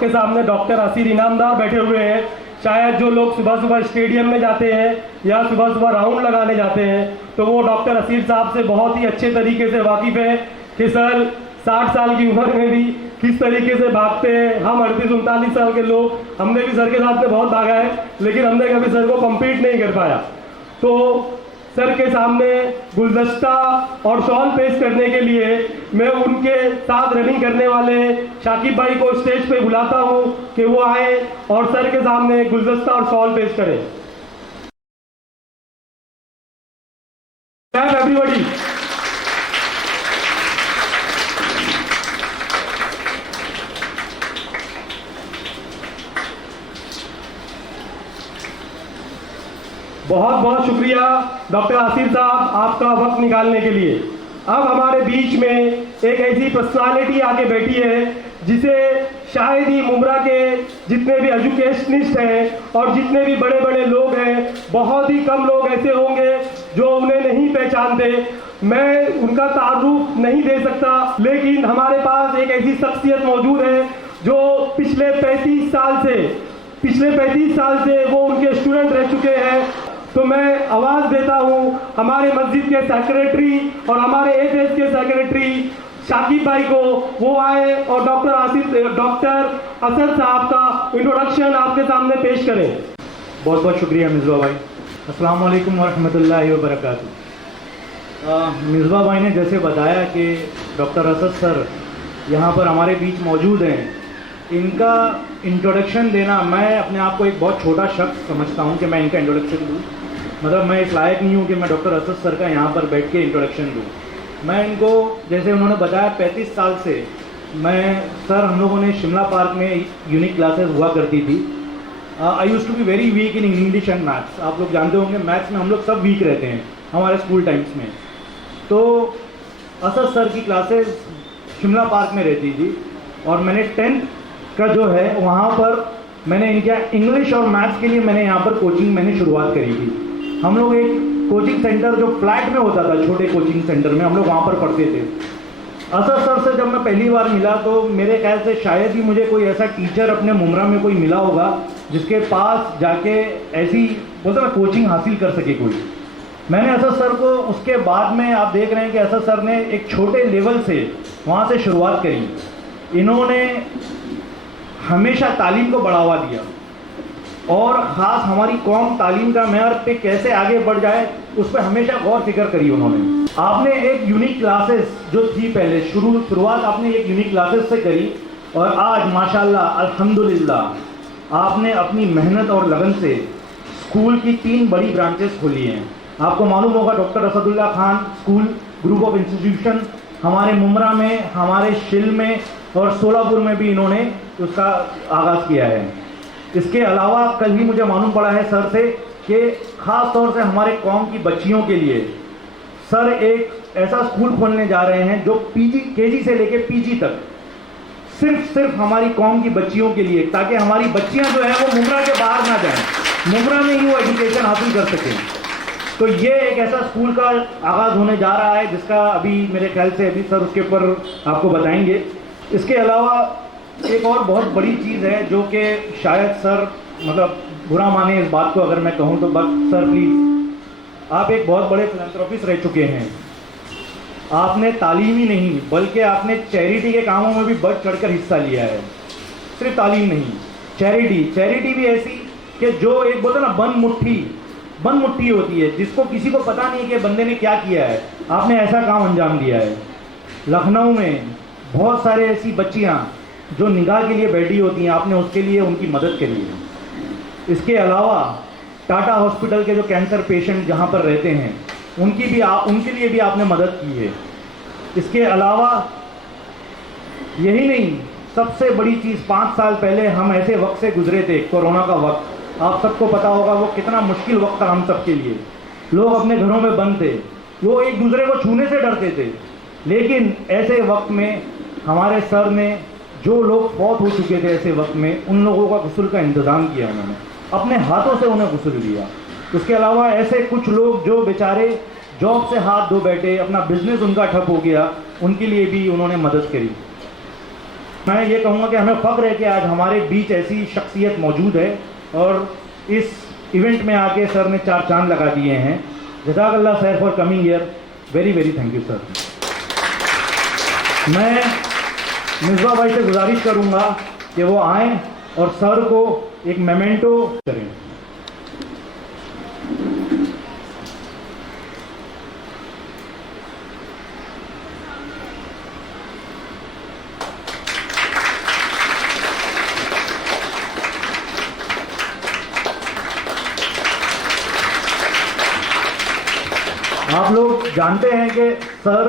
आपके सामने doctor Asir Inamdar बैठे हुए हैं। शायद जो लोग सुबह सुबह स्टेडियम में जाते हैं या सुबह सुबह राउंड लगाने जाते हैं तो वो डॉक्टर असीर साहब से बहुत ही अच्छे तरीके से वाकिफ़ है कि सर 60 साल की उम्र में भी किस तरीके से भागते हैं। हम 38-39 साल के लोग, हमने भी सर के साथ में बहुत भागा है, लेकिन हमने कभी सर को कम्पीट नहीं कर पाया। तो सर के सामने गुलदस्ता और शॉल पेश करने के लिए मैं उनके साथ रनिंग करने वाले शाकिब भाई को स्टेज पे बुलाता हूं कि वो आए और सर के सामने गुलदस्ता और शॉल पेश करें। एवरीबॉडी। बहुत बहुत शुक्रिया डॉक्टर आसिर साहब आपका वक्त निकालने के लिए। अब हमारे बीच में एक ऐसी पर्सनालिटी आके बैठी है जिसे शायद ही मुमरा के जितने भी एजुकेशनिस्ट हैं और जितने भी बड़े बड़े लोग हैं, बहुत ही कम लोग ऐसे होंगे जो उन्हें नहीं पहचानते। मैं उनका तारुफ नहीं दे सकता, लेकिन हमारे पास एक ऐसी शख्सियत मौजूद है जो पिछले 35 साल से वो उनके स्टूडेंट रह चुके हैं। तो मैं आवाज़ देता हूँ हमारे मस्जिद के सेक्रेटरी और हमारे एफएस के सेक्रेटरी शाकिब भाई को, वो आए और डॉक्टर असद साहब का इंट्रोडक्शन आपके सामने पेश करें। बहुत बहुत शुक्रिया मिसबा भाई। अस्सलाम वालेकुम वरहमतुल्लाहि वबरकातुहू। मिसबा भाई ने जैसे बताया कि डॉक्टर असद सर यहाँ पर हमारे बीच मौजूद हैं, इनका इंट्रोडक्शन देना, मैं अपने आप को एक बहुत छोटा शख्स समझता हूँ कि मैं इनका इंट्रोडक्शन दूँ। मतलब मैं इस लायक नहीं हूँ कि मैं डॉक्टर असद सर का यहाँ पर बैठ के इंट्रोडक्शन दूँ। मैं इनको, जैसे उन्होंने बताया, 35 साल से सर हम लोगों ने शिमला पार्क में यूनिक क्लासेस हुआ करती थी। I used to be very weak in English and maths. आप लोग जानते होंगे मैथ्स में हम लोग सब वीक रहते हैं हमारे स्कूल टाइम्स में। तो असद सर की क्लासेस शिमला पार्क में रहती थी और मैंने 10th का जो है वहाँ पर मैंने इनके इंग्लिश और मैथ्स के लिए मैंने यहाँ पर कोचिंग मैंने शुरुआत करी थी। हम लोग एक कोचिंग सेंटर जो फ्लैट में होता था, छोटे कोचिंग सेंटर में हम लोग वहाँ पर पढ़ते थे। असद सर से जब मैं पहली बार मिला तो मेरे ख्याल से शायद ही मुझे कोई ऐसा टीचर अपने मुमरा में कोई मिला होगा जिसके पास जाके ऐसी बोलते ना कोचिंग हासिल कर सके कोई। मैंने असद सर को उसके बाद में, आप देख रहे हैं कि असद सर ने एक छोटे लेवल से वहाँ से शुरुआत करी। इन्होंने हमेशा तालीम को बढ़ावा दिया और ख़ास हमारी कौम तालीम का मेयार पे कैसे आगे बढ़ जाए उस पर हमेशा गौर फिक्र करी उन्होंने। आपने एक यूनिक क्लासेस जो थी पहले शुरुआत आपने एक यूनिक क्लासेस से करी और आज माशाल्लाह अल्हम्दुलिल्लाह आपने अपनी मेहनत और लगन से स्कूल की 3 बड़ी ब्रांचेस खोली हैं। आपको मालूम होगा doctor Asadullah Khan school group of institution हमारे मुमरा में, हमारे शिल में और सोलापुर में भी इन्होंने उसका आगाज़ किया है। इसके अलावा कल ही मुझे मालूम पड़ा है सर से कि ख़ास तौर से हमारे कौम की बच्चियों के लिए सर एक ऐसा स्कूल खोलने जा रहे हैं जो केजी से लेके पीजी तक सिर्फ हमारी कौम की बच्चियों के लिए, ताकि हमारी बच्चियां जो है वो मुमरा के बाहर ना जाएं, मुमरा में ही वो एजुकेशन हासिल कर सकें। तो ये एक ऐसा स्कूल का आगाज़ होने जा रहा है जिसका अभी मेरे ख्याल से अभी सर उसके ऊपर आपको बताएंगे। इसके अलावा एक और बहुत बड़ी चीज़ है जो कि शायद सर मतलब बुरा माने इस बात को अगर मैं कहूँ तो, बस सर प्लीज़, आप एक बहुत बड़े फिलैंथ्रोपिस्ट रह चुके हैं। आपने तालीम ही नहीं बल्कि आपने चैरिटी के कामों में भी बढ़ चढ़कर हिस्सा लिया है। सिर्फ तालीम नहीं, चैरिटी भी ऐसी कि जो एक बोलते ना बंद मुट्ठी होती है जिसको किसी को पता नहीं कि बंदे ने क्या किया है, आपने ऐसा काम अंजाम दिया है। लखनऊ में बहुत सारे ऐसी बच्चियां जो निगाह के लिए बैठी होती हैं, आपने उसके लिए उनकी मदद करी है। इसके अलावा टाटा हॉस्पिटल के जो कैंसर पेशेंट जहां पर रहते हैं उनके लिए भी आपने मदद की है। इसके अलावा यही नहीं, सबसे बड़ी चीज़ 5 साल पहले हम ऐसे वक्त से गुजरे थे, कोरोना का वक्त, आप सबको पता होगा वो कितना मुश्किल वक्त था हम सब के लिए। लोग अपने घरों में बंद थे, वो एक दूसरे को छूने से डरते थे, लेकिन ऐसे वक्त में हमारे सर ने जो लोग फौत हो चुके थे ऐसे वक्त में उन लोगों का गुस्ल का इंतज़ाम किया, उन्होंने अपने हाथों से उन्हें गुस्ल दिया। उसके अलावा ऐसे कुछ लोग जो बेचारे जॉब से हाथ धो बैठे, अपना बिजनेस उनका ठप हो गया, उनके लिए भी उन्होंने मदद करी। मैं ये कहूँगा कि हमें फ़ख्र है कि आज हमारे बीच ऐसी शख्सियत मौजूद है और इस इवेंट में आके सर ने 4 चांद लगा दिए हैं। जज़ाकल्लाह sir for coming here, very very thank you sir. मैं मिसबा भाई से गुजारिश करूँगा कि वो आएँ और सर को एक मेमेंटो करें। आप लोग जानते हैं कि सर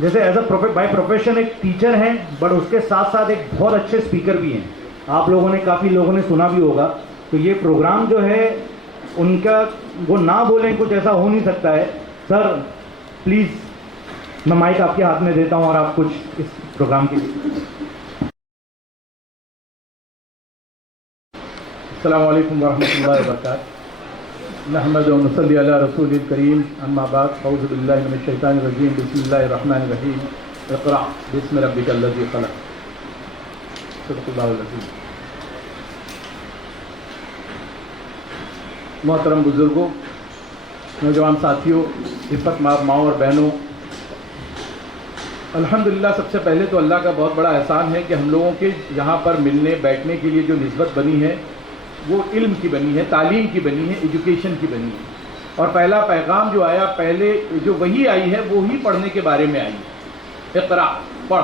जैसे एज अ बाय प्रोफेशन एक टीचर हैं, बट उसके साथ साथ एक बहुत अच्छे स्पीकर भी हैं। आप लोगों ने काफ़ी लोगों ने सुना भी होगा। तो ये प्रोग्राम जो है उनका, वो ना बोलें कुछ ऐसा हो नहीं सकता है। सर प्लीज़ मैं माइक आपके हाथ में देता हूं और आप कुछ इस प्रोग्राम के लिए। अस्सलामु अलैकुम वरहमतुल्लाहि वबरकातुहू। नहमदु व नसल्ली अला रसूलिल करीम, अम्मा बाद, औज़ु बिल्लाहि मिनश शैतानिर रजीम, बिस्मिल्लाहिर रहमानिर रहीम, इक़रा बिस्मि रब्बिकल लज़ी ख़लक़। सदक़ल्लाहुल अज़ीम। मोहतरम बुज़ुर्गों, नौजवान साथियों, इफ़्फ़त माओ और बहनों, अल्हम्दुलिल्लाह सबसे पहले तो अल्लाह का बहुत बड़ा एहसान है कि हम लोगों के यहाँ पर मिलने बैठने के लिए जो निस्बत बनी है वो इल्म की बनी है, तालीम की बनी है, एजुकेशन की बनी है। और पहला पैगाम जो आया, पहले जो वही आई है वो ही पढ़ने के बारे में आई, इक़रा, पढ़।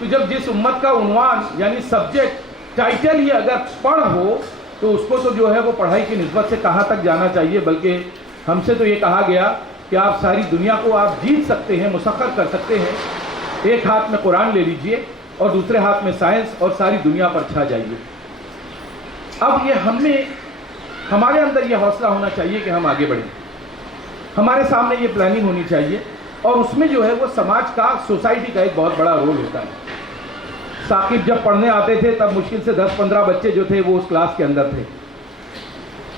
तो जब जिस उम्मत का उन्वान यानी सब्जेक्ट टाइटल ही अगर पढ़ हो तो उसको तो जो है वो पढ़ाई की निस्बत से कहाँ तक जाना चाहिए, बल्कि हमसे तो ये कहा गया कि आप सारी दुनिया को आप जीत सकते हैं, मुसख्खर कर सकते हैं। एक हाथ में कुरान ले लीजिए और दूसरे हाथ में साइंस, और सारी दुनिया पर छा जाइए। अब ये हमारे अंदर ये हौसला होना चाहिए कि हम आगे बढ़ें। हमारे सामने ये प्लानिंग होनी चाहिए और उसमें जो है वो समाज का, सोसाइटी का एक बहुत बड़ा रोल होता है। साकिब जब पढ़ने आते थे तब मुश्किल से 10-15 बच्चे जो थे वो उस क्लास के अंदर थे,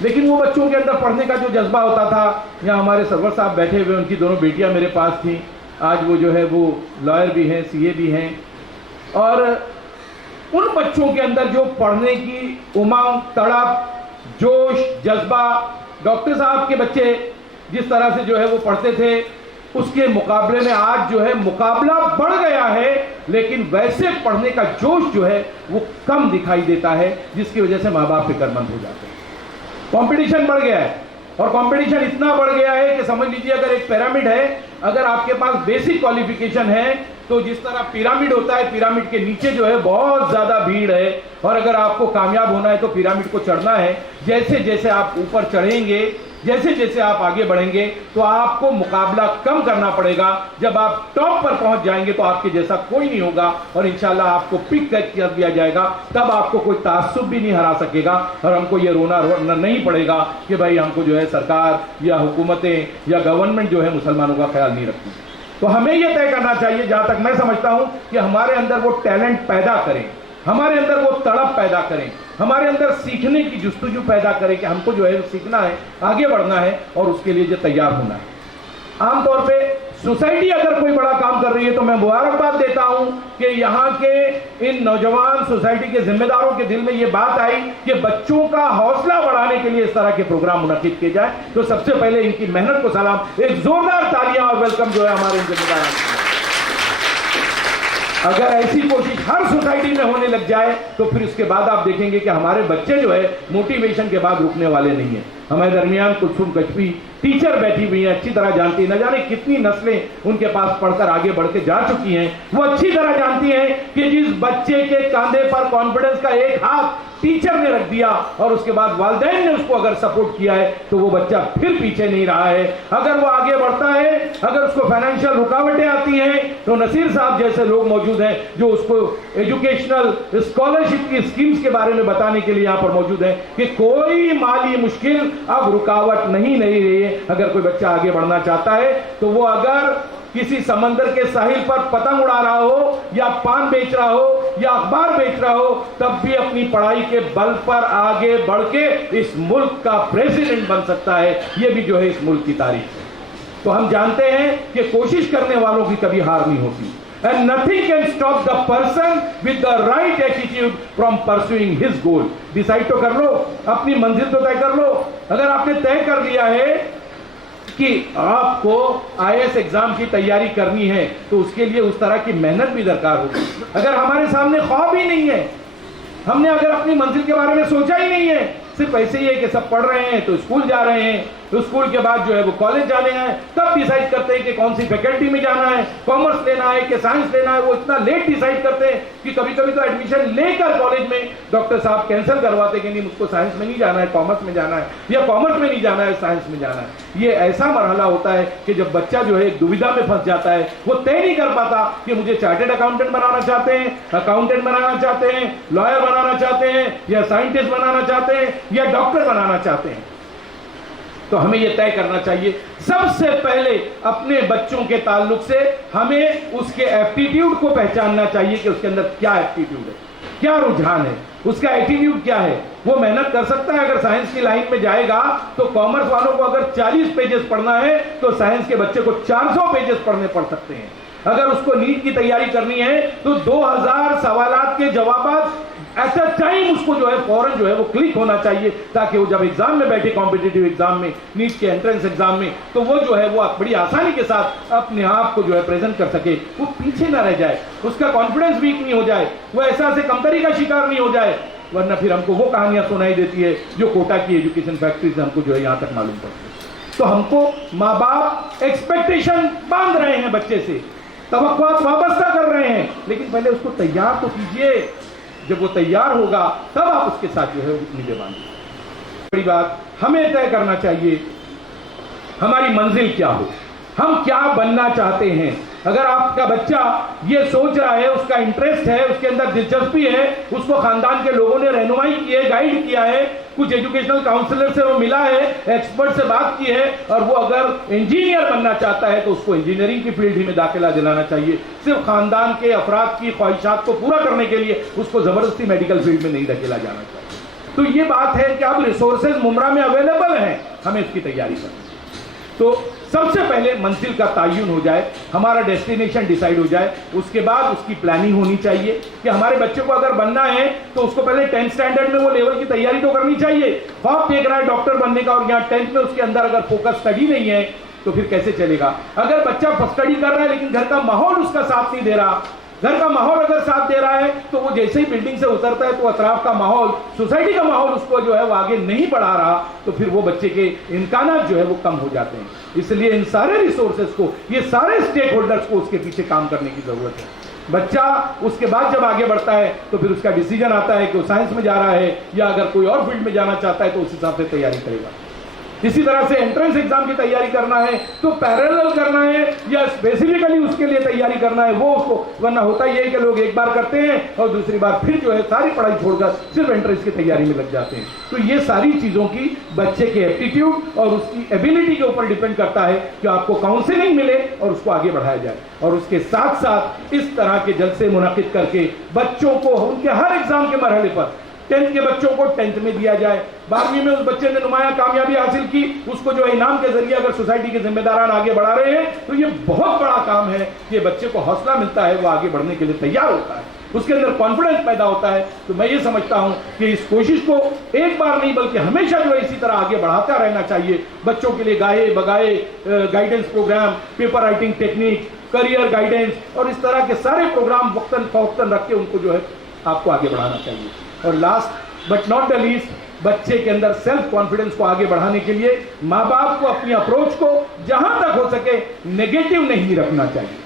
लेकिन वो बच्चों के अंदर पढ़ने का जो जज्बा होता था, यहाँ हमारे सरवर साहब बैठे हुए, उनकी दोनों बेटियां मेरे पास थी, आज वो जो है वो लॉयर भी हैं, सीए भी हैं। और उन बच्चों के अंदर जो पढ़ने की उमंग, तड़प, जोश, जज्बा, डॉक्टर साहब के बच्चे जिस तरह से जो है वो पढ़ते थे, उसके मुकाबले में आज जो है मुकाबला बढ़ गया है, लेकिन वैसे पढ़ने का जोश जो है वो कम दिखाई देता है, जिसकी वजह से माँ बाप फिक्रमंद हो जाते हैं। कंपटीशन बढ़ गया है, और कंपटीशन इतना बढ़ गया है कि समझ लीजिए अगर एक पिरामिड है, अगर आपके पास बेसिक क्वालिफिकेशन है तो जिस तरह पिरामिड होता है, पिरामिड के नीचे जो है बहुत ज्यादा भीड़ है, और अगर आपको कामयाब होना है तो पिरामिड को चढ़ना है। जैसे जैसे आप ऊपर चढ़ेंगे, जैसे जैसे आप आगे बढ़ेंगे तो आपको मुकाबला कम करना पड़ेगा। जब आप टॉप पर पहुंच जाएंगे तो आपके जैसा कोई नहीं होगा, और इंशाल्लाह आपको पिक कर दिया जाएगा। तब आपको कोई तासुब भी नहीं हरा सकेगा, और हमको ये रोना नहीं पड़ेगा कि भाई हमको जो है सरकार या हुकूमतें या गवर्नमेंट जो है मुसलमानों का ख्याल नहीं रखती। तो हमें यह तय करना चाहिए, जहां तक मैं समझता हूं, कि हमारे अंदर वो टैलेंट पैदा करें, हमारे अंदर वो तड़प पैदा करें, हमारे अंदर सीखने की जुस्तजू पैदा करें कि हमको जो है सीखना है, आगे बढ़ना है, और उसके लिए जो तैयार होना है। आमतौर पे सोसाइटी अगर कोई बड़ा काम कर रही है तो मैं मुबारकबाद देता हूं कि यहाँ के इन नौजवान सोसाइटी के जिम्मेदारों के दिल में ये बात आई कि बच्चों का हौसला बढ़ाने के लिए इस तरह के प्रोग्राम मुनक्किद किए जाए। तो सबसे पहले इनकी मेहनत को सलाम, एक जोरदार तालियां और वेलकम जो है हमारे इन जिम्मेदारों को। अगर ऐसी कोशिश हर सोसाइटी में होने लग जाए तो फिर उसके बाद आप देखेंगे कि हमारे बच्चे जो है मोटिवेशन के बाद रुकने वाले नहीं है। हमारे दरमियान कुलसुम कचपी टीचर बैठी हुई हैं, अच्छी तरह जानती हैं, न जाने कितनी नस्लें उनके पास पढ़कर आगे बढ़ के जा चुकी हैं। वो अच्छी तरह जानती हैं कि जिस बच्चे के कंधे पर कॉन्फिडेंस का एक हाथ टीचर ने रख दिया और उसके बाद वालिदैन ने उसको अगर सपोर्ट किया है तो वो बच्चा फिर पीछे नहीं रहा है। अगर वो आगे बढ़ता है, अगर उसको फाइनेंशियल रुकावटें आती हैं तो नसीर साहब जैसे लोग मौजूद हैं जो उसको एजुकेशनल स्कॉलरशिप की स्कीम्स के बारे में बताने के लिए यहाँ पर मौजूद है कि कोई माली मुश्किल अब रुकावट नहीं रही है। अगर कोई बच्चा आगे बढ़ना चाहता है तो वो अगर किसी समंदर के साहिल पर पतंग उड़ा रहा हो या पान बेच रहा हो या अखबार बेच रहा हो, तब भी अपनी पढ़ाई के बल पर आगे बढ़ के इस मुल्क का प्रेसिडेंट बन सकता है। यह भी जो है इस मुल्क की तारीफ है। तो हम जानते हैं कि कोशिश करने वालों की कभी हार नहीं होती। and nothing can stop the person with the right attitude from pursuing his goal. Decide तो कर लो, अपनी मंजिल तो तय कर लो। अगर आपने तय कर लिया है कि आपको IAS एग्जाम की तैयारी करनी है तो उसके लिए उस तरह की मेहनत भी दरकार होगी। अगर हमारे सामने ख्वाब ही नहीं है, हमने अगर अपनी मंजिल के बारे में सोचा ही नहीं है, सिर्फ ऐसे ही है कि सब पढ़ रहे हैं तो स्कूल जा रहे हैं, तो स्कूल के बाद जो है वो कॉलेज जाने हैं, तब डिसाइड करते हैं कि कौन सी फैकल्टी में जाना है, कॉमर्स लेना है कि साइंस लेना है। वो इतना लेट डिसाइड करते हैं कि कभी कभी तो एडमिशन लेकर कॉलेज में डॉक्टर साहब कैंसिल करवाते कि नहीं, मुझको साइंस में नहीं जाना है, कॉमर्स में जाना है, या कॉमर्स में नहीं जाना है, साइंस में जाना है। ये ऐसा मरहला होता है कि जब बच्चा जो है एक दुविधा में फंस जाता है, वो तय नहीं कर पाता कि मुझे चार्टेड अकाउंटेंट बनाना चाहते हैं, अकाउंटेंट बनाना चाहते हैं, लॉयर बनाना चाहते हैं, या साइंटिस्ट बनाना चाहते हैं, या डॉक्टर बनाना चाहते हैं। तो हमें यह तय करना चाहिए सबसे पहले अपने बच्चों के ताल्लुक से हमें उसके एप्टीट्यूड को पहचानना चाहिए कि उसके अंदर क्या एप्टीट्यूड है, क्या रुझान है, उसका एटीट्यूड क्या है। वो मेहनत कर सकता है, अगर साइंस की लाइन में जाएगा तो कॉमर्स वालों को अगर 40 पेजेस पढ़ना है तो साइंस के बच्चे को 400 पेजेस पढ़ने पड़ सकते हैं। अगर उसको नीट की तैयारी करनी है तो 2000 सवालात के जवाब एट अ टाइम उसको जो है फौरन जो है वो क्लिक होना चाहिए, ताकि वो जब एग्जाम में बैठे, कॉम्पिटिटिव एग्जाम में, नीट के एंट्रेंस एग्जाम में, तो वो जो है वो बड़ी आसानी के साथ अपने आप को जो है प्रेजेंट कर सके, वो पीछे ना रह जाए, उसका कॉन्फिडेंस वीक नहीं हो जाए, वो ऐसा से कमतरी का शिकार नहीं हो जाए। वरना फिर हमको वो कहानियां सुनाई देती है जो कोटा की एजुकेशन फैक्ट्री से हमको जो है यहां तक मालूम पड़ती है। तो हमको माँ बाप एक्सपेक्टेशन बांध रहे हैं बच्चे से, तवक्कुआत वाबस्ता कर रहे हैं, लेकिन पहले उसको तैयार तो कीजिए। जब वो तैयार होगा तब आप उसके साथ जो है नीचे बांधिए। बड़ी बात, हमें तय करना चाहिए हमारी मंजिल क्या हो, हम क्या बनना चाहते हैं। अगर आपका बच्चा ये सोच रहा है, उसका इंटरेस्ट है, उसके अंदर दिलचस्पी है, उसको खानदान के लोगों ने रहनुमाई की है, गाइड किया है, कुछ एजुकेशनल काउंसलर से वो मिला है, एक्सपर्ट से बात की है, और वो अगर इंजीनियर बनना चाहता है तो उसको इंजीनियरिंग की फील्ड ही में दाखिला दिलाना चाहिए। सिर्फ खानदान के अफराद की ख्वाहिशात को पूरा करने के लिए उसको जबरदस्ती मेडिकल फील्ड में नहीं धकेला जाना चाहिए। तो ये बात है कि अब रिसोर्सेज मुमरा में अवेलेबल हैं, हमें इसकी तैयारी करनी। तो सबसे पहले मंजिल का तयन हो जाए, हमारा डेस्टिनेशन डिसाइड हो जाए, उसके बाद उसकी प्लानिंग होनी चाहिए कि हमारे बच्चे को अगर बनना है तो उसको पहले 10th स्टैंडर्ड में वो लेवल की तैयारी तो करनी चाहिए। ख्वाब देख रहा है डॉक्टर बनने का और यहाँ 10th में उसके अंदर अगर फोकस स्टडी नहीं है तो फिर कैसे चलेगा। अगर बच्चा स्टडी कर रहा है लेकिन घर का माहौल उसका साथ नहीं दे रहा, घर का माहौल अगर साथ दे रहा है तो वो जैसे ही बिल्डिंग से उतरता है तो अतराफ का माहौल, सोसाइटी का माहौल उसको जो है वो आगे नहीं बढ़ा रहा, तो फिर वो बच्चे के इम्कानात जो है वो कम हो जाते हैं। इसलिए इन सारे रिसोर्सेज को, ये सारे स्टेक होल्डर्स को उसके पीछे काम करने की जरूरत है। बच्चा उसके बाद जब आगे बढ़ता है तो फिर उसका डिसीजन आता है कि वो साइंस में जा रहा है या अगर कोई और फील्ड में जाना चाहता है तो उस हिसाब से तैयारी करेगा। इसी तरह से एंट्रेंस एग्जाम की तैयारी करना है तो पैरेलल करना है या स्पेसिफिकली उसके लिए तैयारी करना है वो उसको, वरना होता ही है कि लोग एक बार करते हैं और दूसरी बार फिर जो है सारी पढ़ाई छोड़कर सिर्फ एंट्रेंस की तैयारी में लग जाते हैं। तो ये सारी चीजों की बच्चे के एप्टीट्यूड और उसकी एबिलिटी के ऊपर डिपेंड करता है कि आपको काउंसलिंग मिले और उसको आगे बढ़ाया जाए। और उसके साथ साथ इस तरह के जलसे मुनाकिद करके बच्चों को उनके हर एग्जाम के मरहले पर 10th के बच्चों को 10th में दिया जाए, 12वीं में उस बच्चे ने नुमाया कामयाबी हासिल की, उसको जो इनाम के जरिए अगर सोसाइटी के जिम्मेदारान आगे बढ़ा रहे हैं तो ये बहुत बड़ा काम है कि बच्चे को हौसला मिलता है, वो आगे बढ़ने के लिए तैयार होता है, उसके अंदर कॉन्फिडेंस पैदा होता है। तो मैं ये समझता हूं कि इस कोशिश को एक बार नहीं बल्कि हमेशा जो है इसी तरह आगे बढ़ाता रहना चाहिए। बच्चों के लिए गाए बगाए guidance program, paper writing technique, career guidance और इस तरह के सारे प्रोग्राम वक्तन फौक्तन रख के उनको जो है आपको आगे बढ़ाना चाहिए। और last but not the least, बच्चे के अंदर सेल्फ कॉन्फिडेंस को आगे बढ़ाने के लिए माँ बाप को अपनी अप्रोच को जहां तक हो सके नेगेटिव नहीं रखना चाहिए।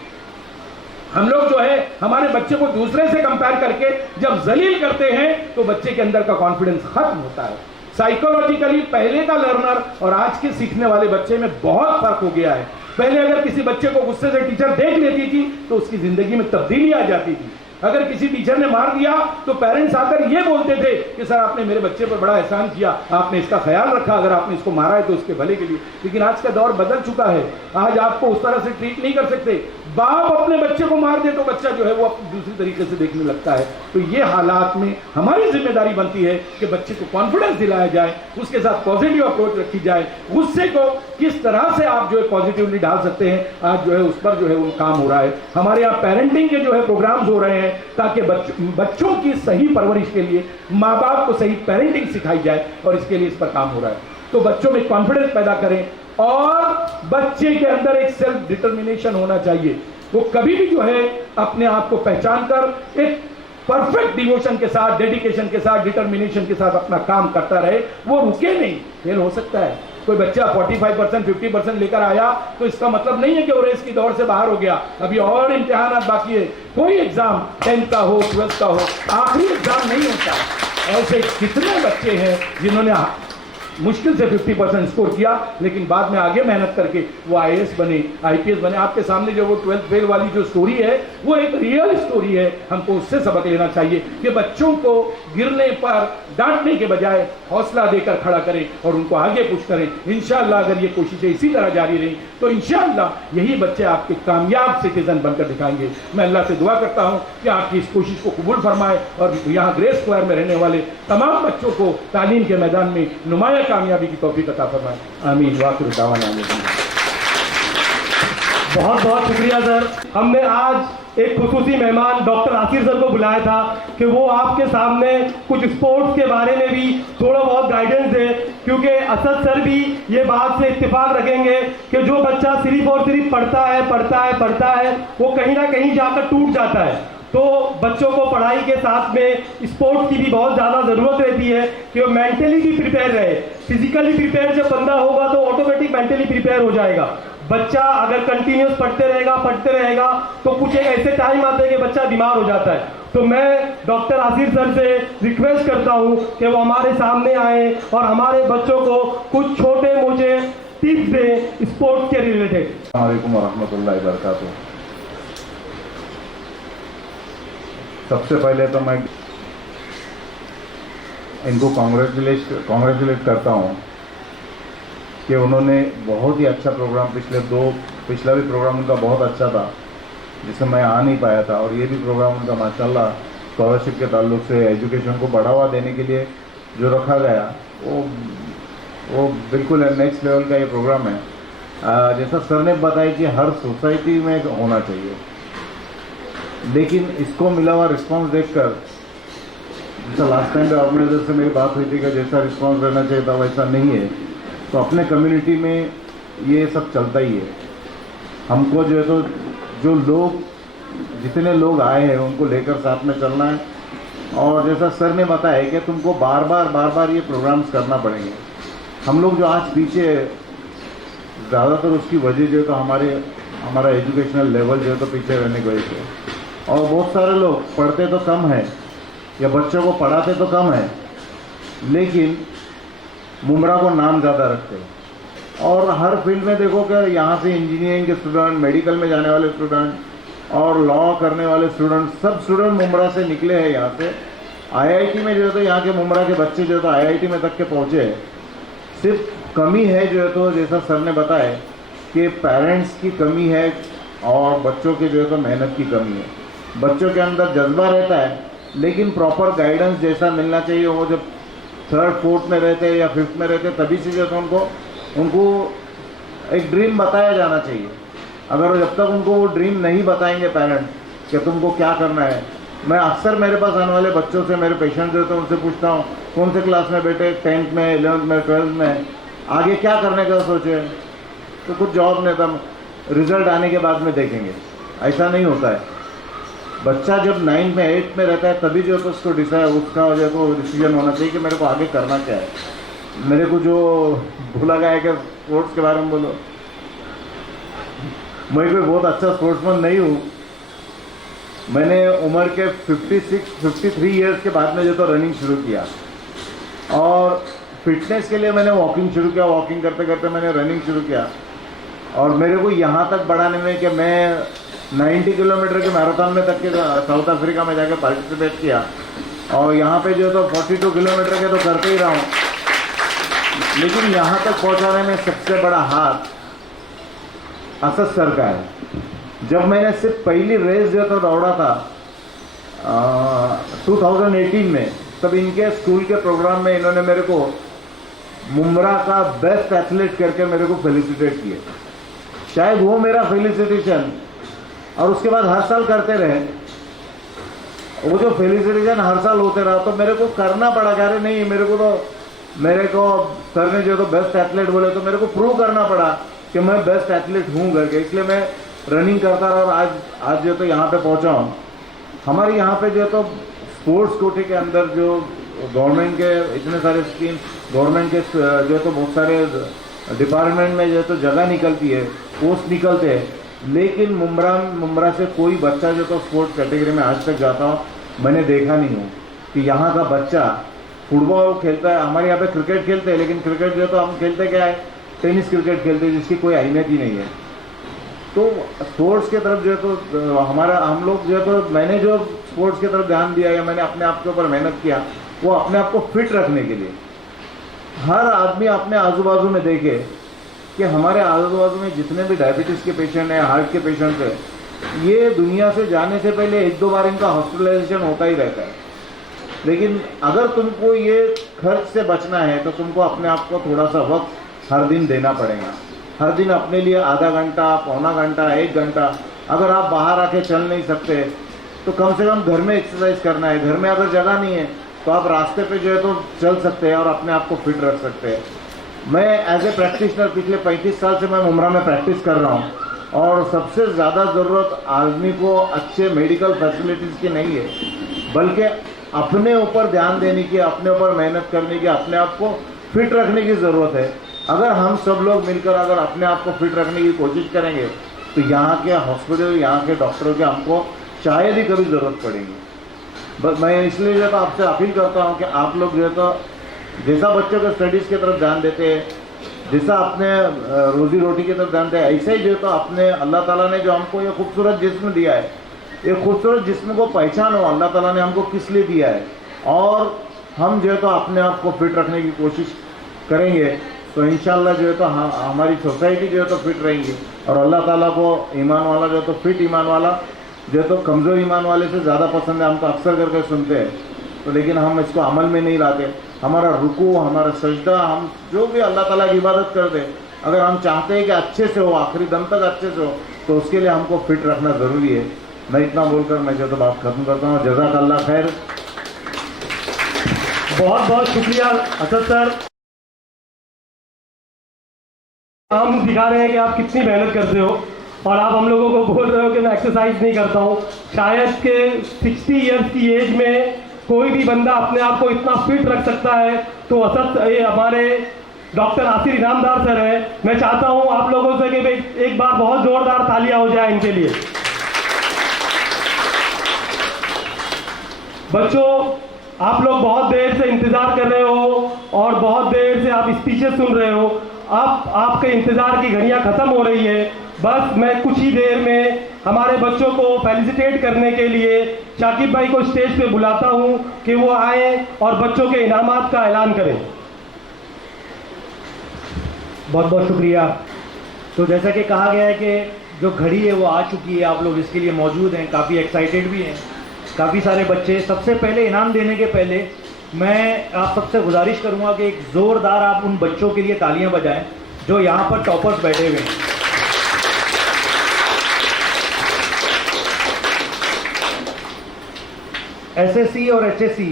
हम लोग जो है हमारे बच्चे को दूसरे से कंपेयर करके जब जलील करते हैं तो बच्चे के अंदर का कॉन्फिडेंस खत्म होता है। साइकोलॉजिकली पहले का लर्नर और आज के सीखने वाले बच्चे में बहुत फर्क हो गया है। पहले अगर किसी बच्चे को गुस्से से टीचर देख लेती थी तो उसकी जिंदगी में तब्दीली आ जाती थी, अगर किसी टीचर ने मार दिया तो पेरेंट्स आकर ये बोलते थे कि सर आपने मेरे बच्चे पर बड़ा एहसान किया, आपने इसका ख्याल रखा, अगर आपने इसको मारा है तो उसके भले के लिए। लेकिन आज का दौर बदल चुका है, आज आपको उस तरह से ट्रीट नहीं कर सकते। बाप अपने बच्चे को मार दे तो बच्चा जो है वो दूसरी तरीके से देखने लगता है। तो ये हालात में हमारी जिम्मेदारी बनती है कि बच्चे को कॉन्फिडेंस दिलाया जाए, उसके साथ पॉजिटिव अप्रोच रखी जाए, गुस्से को किस तरह से आप जो है पॉजिटिवली डाल सकते हैं, आज जो है उस पर जो है वो काम हो रहा है। हमारे यहाँ पेरेंटिंग के जो है प्रोग्राम्स हो रहे हैं ताकि बच्चों की सही परवरिश के लिए माँ बाप को सही पेरेंटिंग सिखाई जाए, और इसके लिए इस पर काम हो रहा है। तो बच्चों में कॉन्फिडेंस पैदा करें और बच्चे के अंदर एक सेल्फ डिटर्मिनेशन होना चाहिए। वो कभी भी जो है अपने आप को पहचान कर एक परफेक्ट डिवोशन के साथ, डेडिकेशन के साथ, डिटर्मिनेशन के साथ अपना काम करता रहे, वो रुके नहीं। फेल हो सकता है, कोई बच्चा 45% 50% लेकर आया तो इसका मतलब नहीं है कि वो रेस की दौड़ से बाहर हो गया। अभी और इम्तिहान बाकी है, कोई एग्जाम 10th का हो, 12th का हो, आखिरी एग्जाम नहीं होता। ऐसे कितने बच्चे हैं जिन्होंने मुश्किल से 50% स्कोर किया, लेकिन बाद में आगे मेहनत करके वो IAS बने, IPS बने। आपके सामने जो वो 12th फेल वाली जो स्टोरी है वो एक रियल स्टोरी है। हमको उससे सबक लेना चाहिए कि बच्चों को गिरने पर डांटने के बजाय हौसला देकर खड़ा करें और उनको आगे पुश करें। इंशाअल्लाह अगर ये कोशिशें इसी तरह जारी रही तो इंशाअल्लाह यही बच्चे आपके कामयाब सिटीजन बनकर दिखाएंगे। मैं अल्लाह से दुआ करता हूँ कि आपकी इस कोशिश को कबूल फरमाए और यहाँ ग्रेस स्क्वायर में रहने वाले तमाम बच्चों को तालीम के मैदान में नुमाया कामयाबी की तौफीक अता फरमाए। आमीन। वाखिर दावाना। बहुत बहुत शुक्रिया सर। हमने आज एक खुसूसी मेहमान डॉक्टर आसिर सर को बुलाया था कि वो आपके सामने कुछ स्पोर्ट्स के बारे में भी थोड़ा बहुत गाइडेंस दे, क्योंकि असद सर भी ये बात से इत्तेफाक रखेंगे कि जो बच्चा सिर्फ और सिर्फ पढ़ता है वो कहीं ना कहीं जाकर टूट जाता है। तो बच्चों को पढ़ाई के साथ में स्पोर्ट्स की भी बहुत ज़्यादा ज़रूरत रहती है कि वो मेंटली भी प्रिपेयर रहे। फिजिकली प्रिपेयर जब बंदा होगा तो ऑटोमेटिक मेंटली प्रिपेयर हो जाएगा। बच्चा अगर कंटिन्यूस पढ़ते रहेगा तो कुछ एक ऐसे टाइम आते हैं कि बच्चा बीमार हो जाता है। तो मैं डॉक्टर आसिर सर से रिक्वेस्ट करता हूं कि वो हमारे सामने आए और हमारे बच्चों को कुछ छोटे मोटे टिप्स दें स्पोर्ट्स के रिलेटेड। अस्सलाम वालेकुम वरहमतुल्लाहि वबरकातुहू। सबसे पहले तो मैं इनको कॉन्ग्रेचुलेट करता हूँ कि उन्होंने बहुत ही अच्छा प्रोग्राम पिछला भी प्रोग्राम उनका बहुत अच्छा था जिसमें मैं आ नहीं पाया था, और ये भी प्रोग्राम उनका माशाल्लाह स्कॉलरशिप के ताल्लुक से एजुकेशन को बढ़ावा देने के लिए जो रखा गया वो बिल्कुल नेक्स्ट लेवल का ये प्रोग्राम है। जैसा सर ने बताया कि हर सोसाइटी में होना चाहिए, लेकिन इसको मिला हुआ रिस्पॉन्स देखकर, जैसा लास्ट टाइम ऑर्गेनाइजर से मेरी बात हुई थी कि जैसा रिस्पॉन्स रहना चाहिए था वैसा नहीं है, तो अपने कम्युनिटी में ये सब चलता ही है। हमको जो है तो जितने लोग आए हैं उनको लेकर साथ में चलना है, और जैसा सर ने बताया कि तुमको बार बार ये प्रोग्राम्स करना पड़ेंगे। हम लोग जो आज पीछे ज़्यादातर उसकी वजह जो है तो हमारा एजुकेशनल लेवल जो है तो पीछे रहने की वजह से, और बहुत सारे लोग पढ़ते तो कम है या बच्चों को पढ़ाते तो कम है, लेकिन मुमरा को नाम ज़्यादा रखते हैं। और हर फील्ड में देखो कि यहाँ से इंजीनियरिंग के स्टूडेंट, मेडिकल में जाने वाले स्टूडेंट और लॉ करने वाले स्टूडेंट, सब स्टूडेंट मुमरा से निकले हैं। यहाँ से IIT में जो है तो यहाँ के मुमरा के बच्चे जो है तो IIT में तक के पहुँचे हैं। सिर्फ कमी है जो है तो जैसा सर ने बताया कि पेरेंट्स की कमी है और बच्चों के जो है तो मेहनत की कमी है। बच्चों के अंदर जज्बा रहता है, लेकिन प्रॉपर गाइडेंस जैसा मिलना चाहिए, वो जब 3rd 4th में रहते हैं या 5th में रहते हैं तभी से जो है उनको एक ड्रीम बताया जाना चाहिए। अगर जब तक उनको वो ड्रीम नहीं बताएंगे पेरेंट्स कि तुमको क्या करना है, मैं अक्सर मेरे पास आने वाले बच्चों से, मेरे पेशेंट जो है तो उनसे पूछता हूँ कौन से क्लास में बेटे, 10th में, 11th में, 12th में, आगे क्या करने का सोचे, तो कुछ जवाब नहीं था, रिजल्ट आने के बाद में देखेंगे। ऐसा नहीं होता है। बच्चा जब 9th में 8th में रहता है तभी जो है तो उसको उसका जो है डिसीजन होना चाहिए कि मेरे को आगे करना क्या है। मेरे को जो भूला गया है कि स्पोर्ट्स के बारे में बोलो, मैं कोई बहुत अच्छा स्पोर्ट्समैन नहीं हूँ। मैंने उम्र के 53 ईयर्स के बाद में जो तो रनिंग शुरू किया, और फिटनेस के लिए मैंने वॉकिंग शुरू किया। वॉकिंग करते करते मैंने रनिंग शुरू किया, और मेरे को यहाँ तक बढ़ाने में कि मैं 90 किलोमीटर के मैराथन में तक के साउथ अफ्रीका में जाके पार्टिसिपेट किया, और यहाँ पे जो तो 42 किलोमीटर के तो करते ही रहा हूँ, लेकिन यहाँ तक पहुँचाने में सबसे बड़ा हाथ असद सर का है। जब मैंने सिर्फ पहली रेस जो तो दौड़ा था 2018 में, तब इनके स्कूल के प्रोग्राम में इन्होंने मेरे को मुमरा का बेस्ट एथलीट करके मेरे को फेलिसिटेट किए। शायद वो मेरा फेलिसिटेशन, और उसके बाद हर साल करते रहे, वो जो फेलिसिटेशन हर साल होते रहा, तो मेरे को करना पड़ा कि अरे नहीं, मेरे को सर ने जो तो बेस्ट एथलीट बोले, तो मेरे को प्रूव करना पड़ा कि मैं बेस्ट एथलीट हूँ करके। इसलिए मैं रनिंग करता रहा, और आज जो तो यहाँ पे पहुँचा हूँ। हमारे यहाँ पे जो तो स्पोर्ट्स कोटे के अंदर जो गवर्नमेंट के इतने सारे स्कीम, गवर्नमेंट के जो तो बहुत सारे डिपार्टमेंट में जो तो जगह निकलती है, पोस्ट निकलते हैं, लेकिन मुमरा से कोई बच्चा जो तो स्पोर्ट्स कैटेगरी में आज तक जाता हो मैंने देखा नहीं हूँ कि यहाँ का बच्चा फुटबॉल खेलता है। हमारे यहाँ पे क्रिकेट खेलते हैं, लेकिन क्रिकेट जो तो हम खेलते क्या है, टेनिस क्रिकेट खेलते हैं, जिसकी कोई अहमियत ही नहीं है। तो स्पोर्ट्स के तरफ जो है तो हम लोग जो है तो मैंने जो स्पोर्ट्स की तरफ ध्यान दिया, या मैंने अपने आप के ऊपर मेहनत किया, वो अपने आप को फिट रखने के लिए। हर आदमी अपने आजू बाजू में देखे कि हमारे आजू बाजू में जितने भी डायबिटीज़ के पेशेंट हैं, हार्ट के पेशेंट हैं, ये दुनिया से जाने से पहले 1-2 बार इनका हॉस्पिटलाइजेशन होता ही रहता है। लेकिन अगर तुमको ये खर्च से बचना है तो तुमको अपने आप को थोड़ा सा वक्त हर दिन देना पड़ेगा। हर दिन अपने लिए आधा घंटा, पौना घंटा, 1 घंटा, अगर आप बाहर आके चल नहीं सकते तो कम से कम घर में एक्सरसाइज करना है। घर में अगर जगह नहीं है तो आप रास्ते पे जो है तो चल सकते हैं और अपने आप को फिट रख सकते हैं। मैं एज ए प्रैक्टिशनर पिछले 35 साल से मैं मुमरा में प्रैक्टिस कर रहा हूँ, और सबसे ज़्यादा ज़रूरत आदमी को अच्छे मेडिकल फैसिलिटीज़ की नहीं है, बल्कि अपने ऊपर ध्यान देने की, अपने ऊपर मेहनत करने की, अपने आप को फिट रखने की ज़रूरत है। अगर हम सब लोग मिलकर अगर अपने आप को फिट रखने की कोशिश करेंगे तो यहाँ के हॉस्पिटल, यहाँ के डॉक्टरों की हमको शायद ही कभी ज़रूरत पड़ेगी। बस मैं इसलिए जो है तो आपसे अपील करता हूँ कि आप लोग जो है तो जैसा बच्चों के स्टडीज़ की तरफ ध्यान देते हैं, जैसा अपने रोजी रोटी की तरफ ध्यान देते हैं, ऐसे ही जो है तो अपने अल्लाह ताला ने जो हमको ये खूबसूरत जिस्म दिया है, ये खूबसूरत जिस्म को पहचानो अल्लाह ताला ने हमको किस लिए दिया है, और हम जो है तो अपने आप को फिट रखने की कोशिश करेंगे तो इंशाल्लाह जो है तो हमारी सोसाइटी जो है तो फिट रहेंगी। और अल्लाह ताला को ईमान वाला जो है तो फिट ईमान वाला जो है तो कमज़ोर ईमान वाले से ज़्यादा पसंद है। हम तो अक्सर करके सुनते हैं, तो लेकिन हम इसको अमल में नहीं लाते। हमारा रुकू, हमारा सजदा, हम जो भी अल्लाह ताला की इबादत कर दे, अगर हम चाहते हैं कि अच्छे से हो, आखिरी दम तक अच्छे से हो, तो उसके लिए हमको फिट रखना ज़रूरी है। मैं इतना बोलकर मैं जो तो बात खत्म करता हूँ। जज़ाकल्लाह खैर। बहुत बहुत शुक्रिया असद सर। हम दिखा रहे हैं कि आप कितनी मेहनत करते हो, और आप हम लोगों को बोल रहे हो कि मैं एक्सरसाइज नहीं करता हूँ। शायद के 60 ईयर्स की एज में कोई भी बंदा अपने आप को इतना फिट रख सकता है, तो असद ये हमारे डॉक्टर आसिर इनामदार सर है। मैं चाहता हूँ आप लोगों से कि एक बार बहुत जोरदार तालियां हो जाए इनके लिए। बच्चों, आप लोग बहुत देर से इंतजार कर रहे हो और बहुत देर से आप स्पीचेस सुन रहे हो। अब आपके इंतजार की घड़ियां खत्म हो रही है। बस मैं कुछ ही देर में हमारे बच्चों को फेलिसिटेट करने के लिए शाकिब भाई को स्टेज पे बुलाता हूं कि वो आए और बच्चों के इनामात का ऐलान करें। बहुत बहुत शुक्रिया। तो जैसा कि कहा गया है कि जो घड़ी है वो आ चुकी है, आप लोग इसके लिए मौजूद हैं, काफ़ी एक्साइटेड भी हैं, काफ़ी सारे बच्चे। सबसे पहले इनाम देने के पहले मैं आप सबसे गुजारिश करूंगा कि एक ज़ोरदार आप उन बच्चों के लिए तालियां बजाएं जो यहाँ पर टॉपर्स बैठे हुए हैं। एसएससी और एचएससी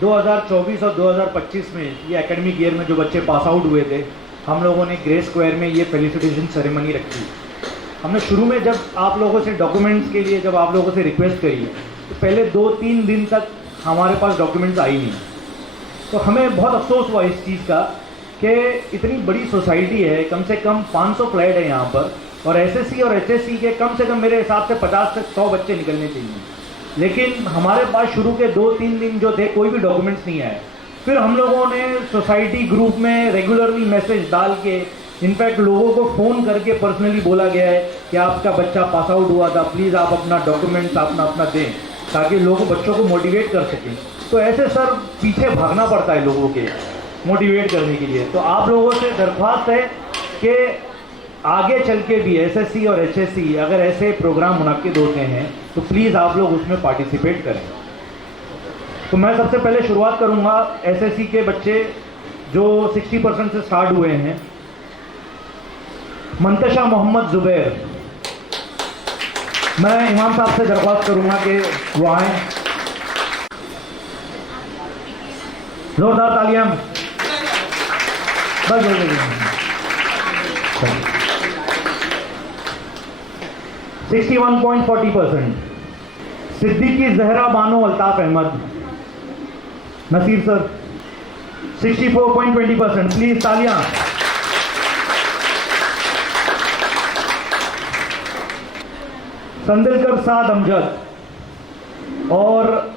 2024 और 2025 में ये एकेडमिक ईयर में जो बच्चे पास आउट हुए थे, हम लोगों ने ग्रे स्क्वायर में ये फेलिसिटेशन सेरेमनी रखी। हमने शुरू में जब आप लोगों से डॉक्यूमेंट्स के लिए जब आप लोगों से रिक्वेस्ट करी तो पहले 2-3 दिन तक हमारे पास डॉक्यूमेंट्स आई नहीं। तो हमें बहुत अफसोस हुआ इस चीज़ का कि इतनी बड़ी सोसाइटी है, कम से कम 500 फ्लैट है यहाँ पर, और एसएससी और एचएससी के कम से कम मेरे हिसाब से 50 से 100 बच्चे निकलने चाहिए, लेकिन हमारे पास शुरू के 2-3 दिन जो थे कोई भी डॉक्यूमेंट्स नहीं आए। फिर हम लोगों ने सोसाइटी ग्रुप में रेगुलरली मैसेज डाल के इनफैक्ट लोगों को फ़ोन करके पर्सनली बोला गया है कि आपका बच्चा पास आउट हुआ था, प्लीज़ आप अपना डॉक्यूमेंट्स अपना दें, ताकि लोग बच्चों को मोटिवेट कर सकें। तो ऐसे सर पीछे भागना पड़ता है लोगों के मोटिवेट करने के लिए। तो आप लोगों से दरख्वास्त है कि आगे चल के भी एसएससी और एचएससी अगर ऐसे प्रोग्राम मुनाकिद होते हैं तो प्लीज़ आप लोग उसमें पार्टिसिपेट करें। तो मैं सबसे पहले शुरुआत करूंगा एसएससी के बच्चे जो 60% से स्टार्ट हुए हैं। मंतशा मोहम्मद जुबैर, मैं इमाम साहब से दरख्वास्त करूंगा कि वो आए। जोरदार तालियां। बस 61.40%। सिद्दीकी जहरा बानो अल्ताफ अहमद, नसीर सर 64.20%, प्लीज तालियां। संदिलकर साद अमजद, और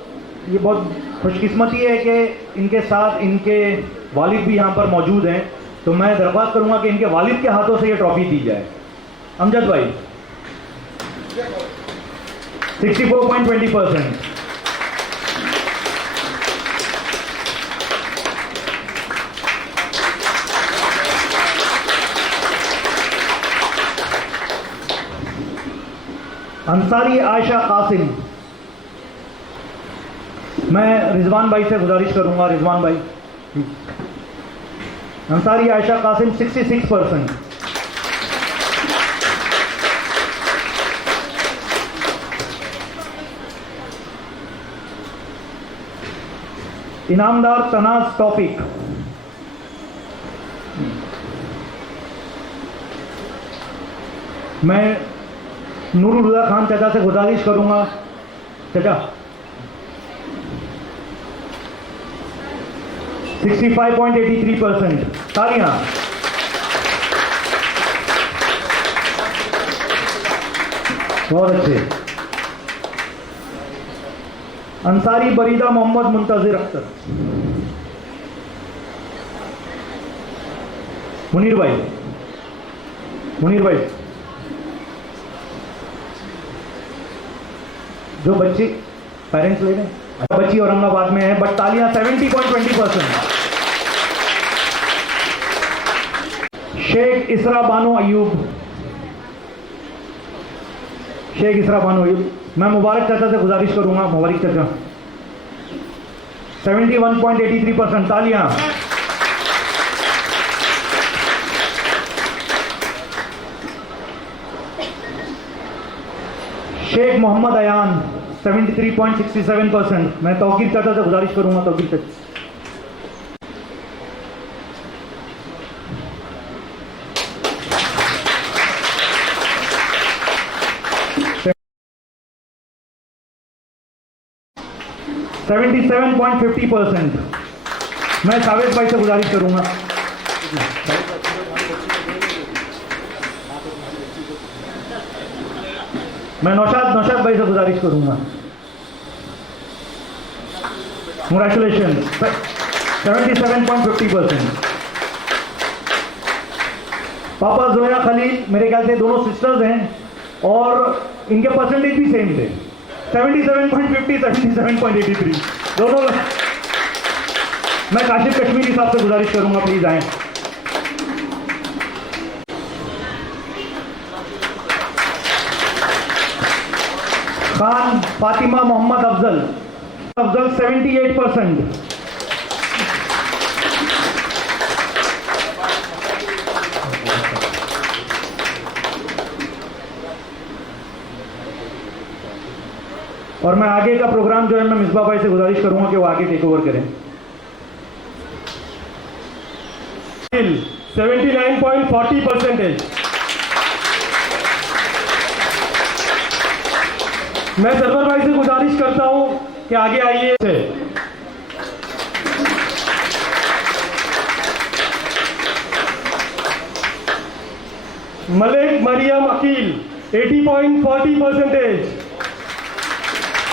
ये बहुत खुशकिस्मती है कि इनके साथ इनके वालिद भी यहाँ पर मौजूद हैं। तो मैं दरख्वास्त करूंगा कि इनके वालिद के हाथों से ये ट्रॉफी दी जाए। अमजद भाई 64.20%। अंसारी आयशा कासिम, मैं रिजवान भाई से गुजारिश करूंगा, रिजवान भाई। अंसारी आयशा कासिम 66%। इनामदार तनाज तौफीक, मैं नूरुल हुदा खान चाचा से गुजारिश करूंगा, चाचा 65.83%, तालियां। बहुत अच्छे। अंसारी बरीदा मोहम्मद मुंतजिर अख्तर, मुनीर भाई जो बच्ची पेरेंट्स ले रहे हैं, बच्ची औरंगाबाद में है, बट तालियां 70.20%। शेख इसरा बानो अयूब, मैं मुबारक चाचा से गुजारिश करूंगा, मुबारक चाचा 71.83%, तालियां। शेख मोहम्मद अयान 73.67%, मैं तौकीर चाचा से गुजारिश करूंगा, तौकीर चाचा। %77.50%, मैं सावेद भाई से गुजारिश करूंगा। मैं नौशाद भाई से गुजारिश करूंगा। कंग्रेचुलेशन 77.50%। पापा जोया खलील, मेरे ख्याल से दोनों सिस्टर्स हैं और इनके परसेंटेज भी सेम थे, 77.50, 77.83 दोनों। मैं काशिफ कश्मीरी साहब से गुजारिश करूंगा, प्लीज आए। खान फातिमा मोहम्मद अफजल 78%। और मैं आगे का प्रोग्राम जो है, मैं मिसबा भाई से गुजारिश करूंगा कि वो आगे टेक ओवर करें। 79.40%। मैं सरवर भाई से गुजारिश करता हूं कि आगे आइए। मलिक मरियम अकील 80.40%।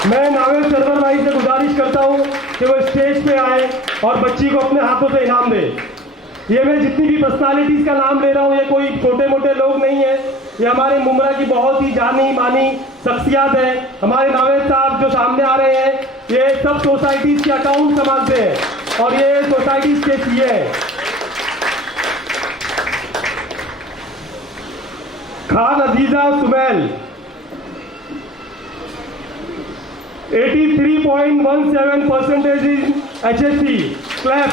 मैं नावेल सरवर भाई से गुजारिश करता हूं कि वो स्टेज पे आए और बच्ची को अपने हाथों से इनाम दे। ये मैं जितनी भी पर्सनालिटीज का नाम ले रहा हूँ, ये कोई छोटे मोटे लोग नहीं है, ये हमारे मुमरा की बहुत ही जानी मानी शख्सियत है। हमारे नावेद साहब जो सामने आ रहे हैं, ये सब सोसाइटीज के अकाउंट संभालते हैं और ये सोसाइटीज के सीए हैं। खान अजीजा सुमैल 83.17% इन HSC। क्लैप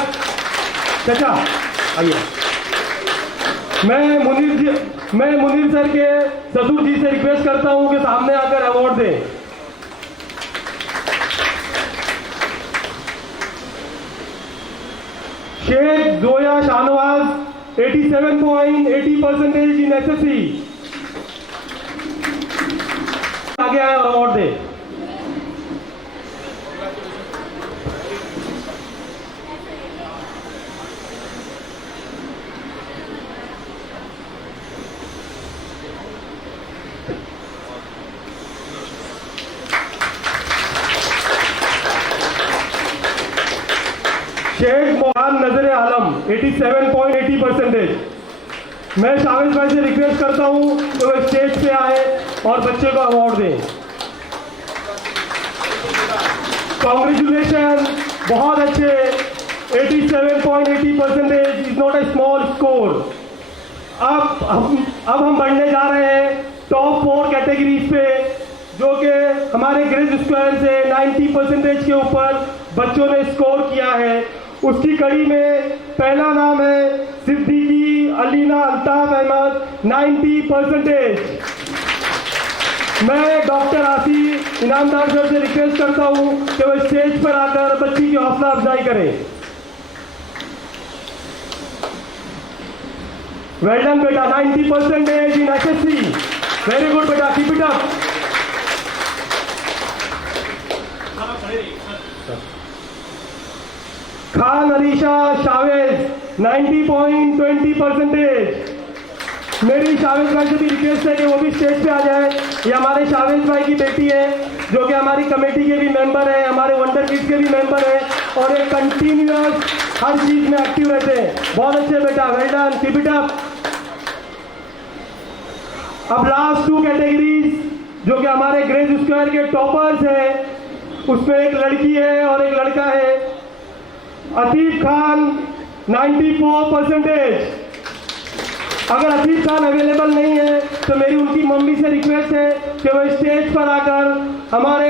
चाचा आइए। मैं मुनीर सर के ससुर जी से रिक्वेस्ट करता हूं कि सामने आकर अवार्ड दें। शेख जोया शाहनवाज 87.80% इन SSC। आगे आए और अवार्ड दें। शेख मोहन नजर आलम 87.80%। मैं शावेज भाई से रिक्वेस्ट करता हूं कि वो स्टेज पे आए और बच्चे को अवार्ड दें। कॉन्ग्रेचुलेशन, बहुत अच्छे। 87.80% is not a small score. अब हम बढ़ने जा रहे हैं टॉप 4 कैटेगरीज पे, जो कि हमारे ग्रेड स्क्वायर से 90% के ऊपर बच्चों ने स्कोर किया है। उसकी कड़ी में पहला नाम है सिद्दीकी अलीना अल्ताफ अहमद 90%। मैं डॉक्टर आसिफ इनामदार सर से रिक्वेस्ट करता हूं कि वो स्टेज पर आकर बच्ची की हौसला अफजाई करें। वेल डन बेटा, 90% इन HSC। वेरी गुड बेटा, keep it up. Khan Alisha Shavez 90.20%। मेरी शावेज भाई से भी रिक्वेस्ट है कि वो भी स्टेज पे आ जाए। ये हमारे शावेज भाई की बेटी है, जो कि हमारी कमेटी के भी मेंबर है, हमारे वंडर किड्स के भी मेंबर है और एक कंटिन्यूअस हर चीज में एक्टिव रहते हैं। बहुत अच्छे बेटा, well done, keep it up. अब लास्ट 2 कैटेगरीज जो कि हमारे ग्रेड स्क्वायर के टॉपर्स हैं, उसमें एक लड़की है और एक लड़का है। अतीफ खान 94%। अगर अतीफ खान अवेलेबल नहीं है तो मेरी उनकी मम्मी से रिक्वेस्ट है कि वो स्टेज पर आकर हमारे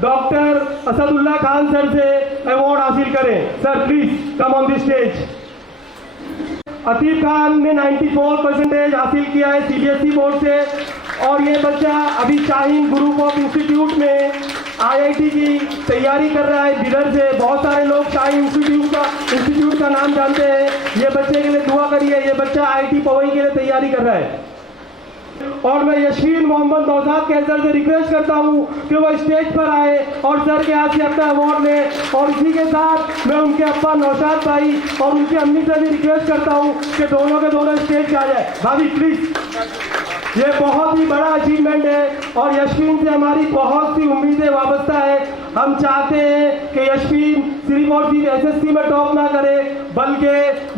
डॉक्टर असदुल्ला खान सर से अवार्ड हासिल करें। Sir please come on the stage. Atif Khan ने 94% हासिल किया है CBSE बोर्ड से और ये बच्चा अभी शाहीन ग्रुप ऑफ इंस्टीट्यूट में IIT की तैयारी कर रहा है बिदर से। बहुत सारे लोग शाहीन इंस्टीट्यूट का नाम जानते हैं। ये बच्चे के लिए दुआ करिए, ये बच्चा IIT पवई के लिए तैयारी कर रहा है। और मैं यशवीन मोहम्मद नौशाद कैसर से रिक्वेस्ट करता हूं कि वो स्टेज पर आए और सर के हाथ से अपना अवार्ड लें। और इसी के साथ मैं उनके अब्बा नौशाद भाई और उनकी अम्मी से भी रिक्वेस्ट करता हूं कि दोनों के दोनों स्टेज पे आ जाए। भाभी प्लीज, ये बहुत ही बड़ा अचीवमेंट है और यशवीन से हमारी बहुत सी उम्मीदें वाबस्ता है। हम चाहते हैं कि यशवीन सिर्फ और सिर्फ SSC में टॉप ना करे, बल्कि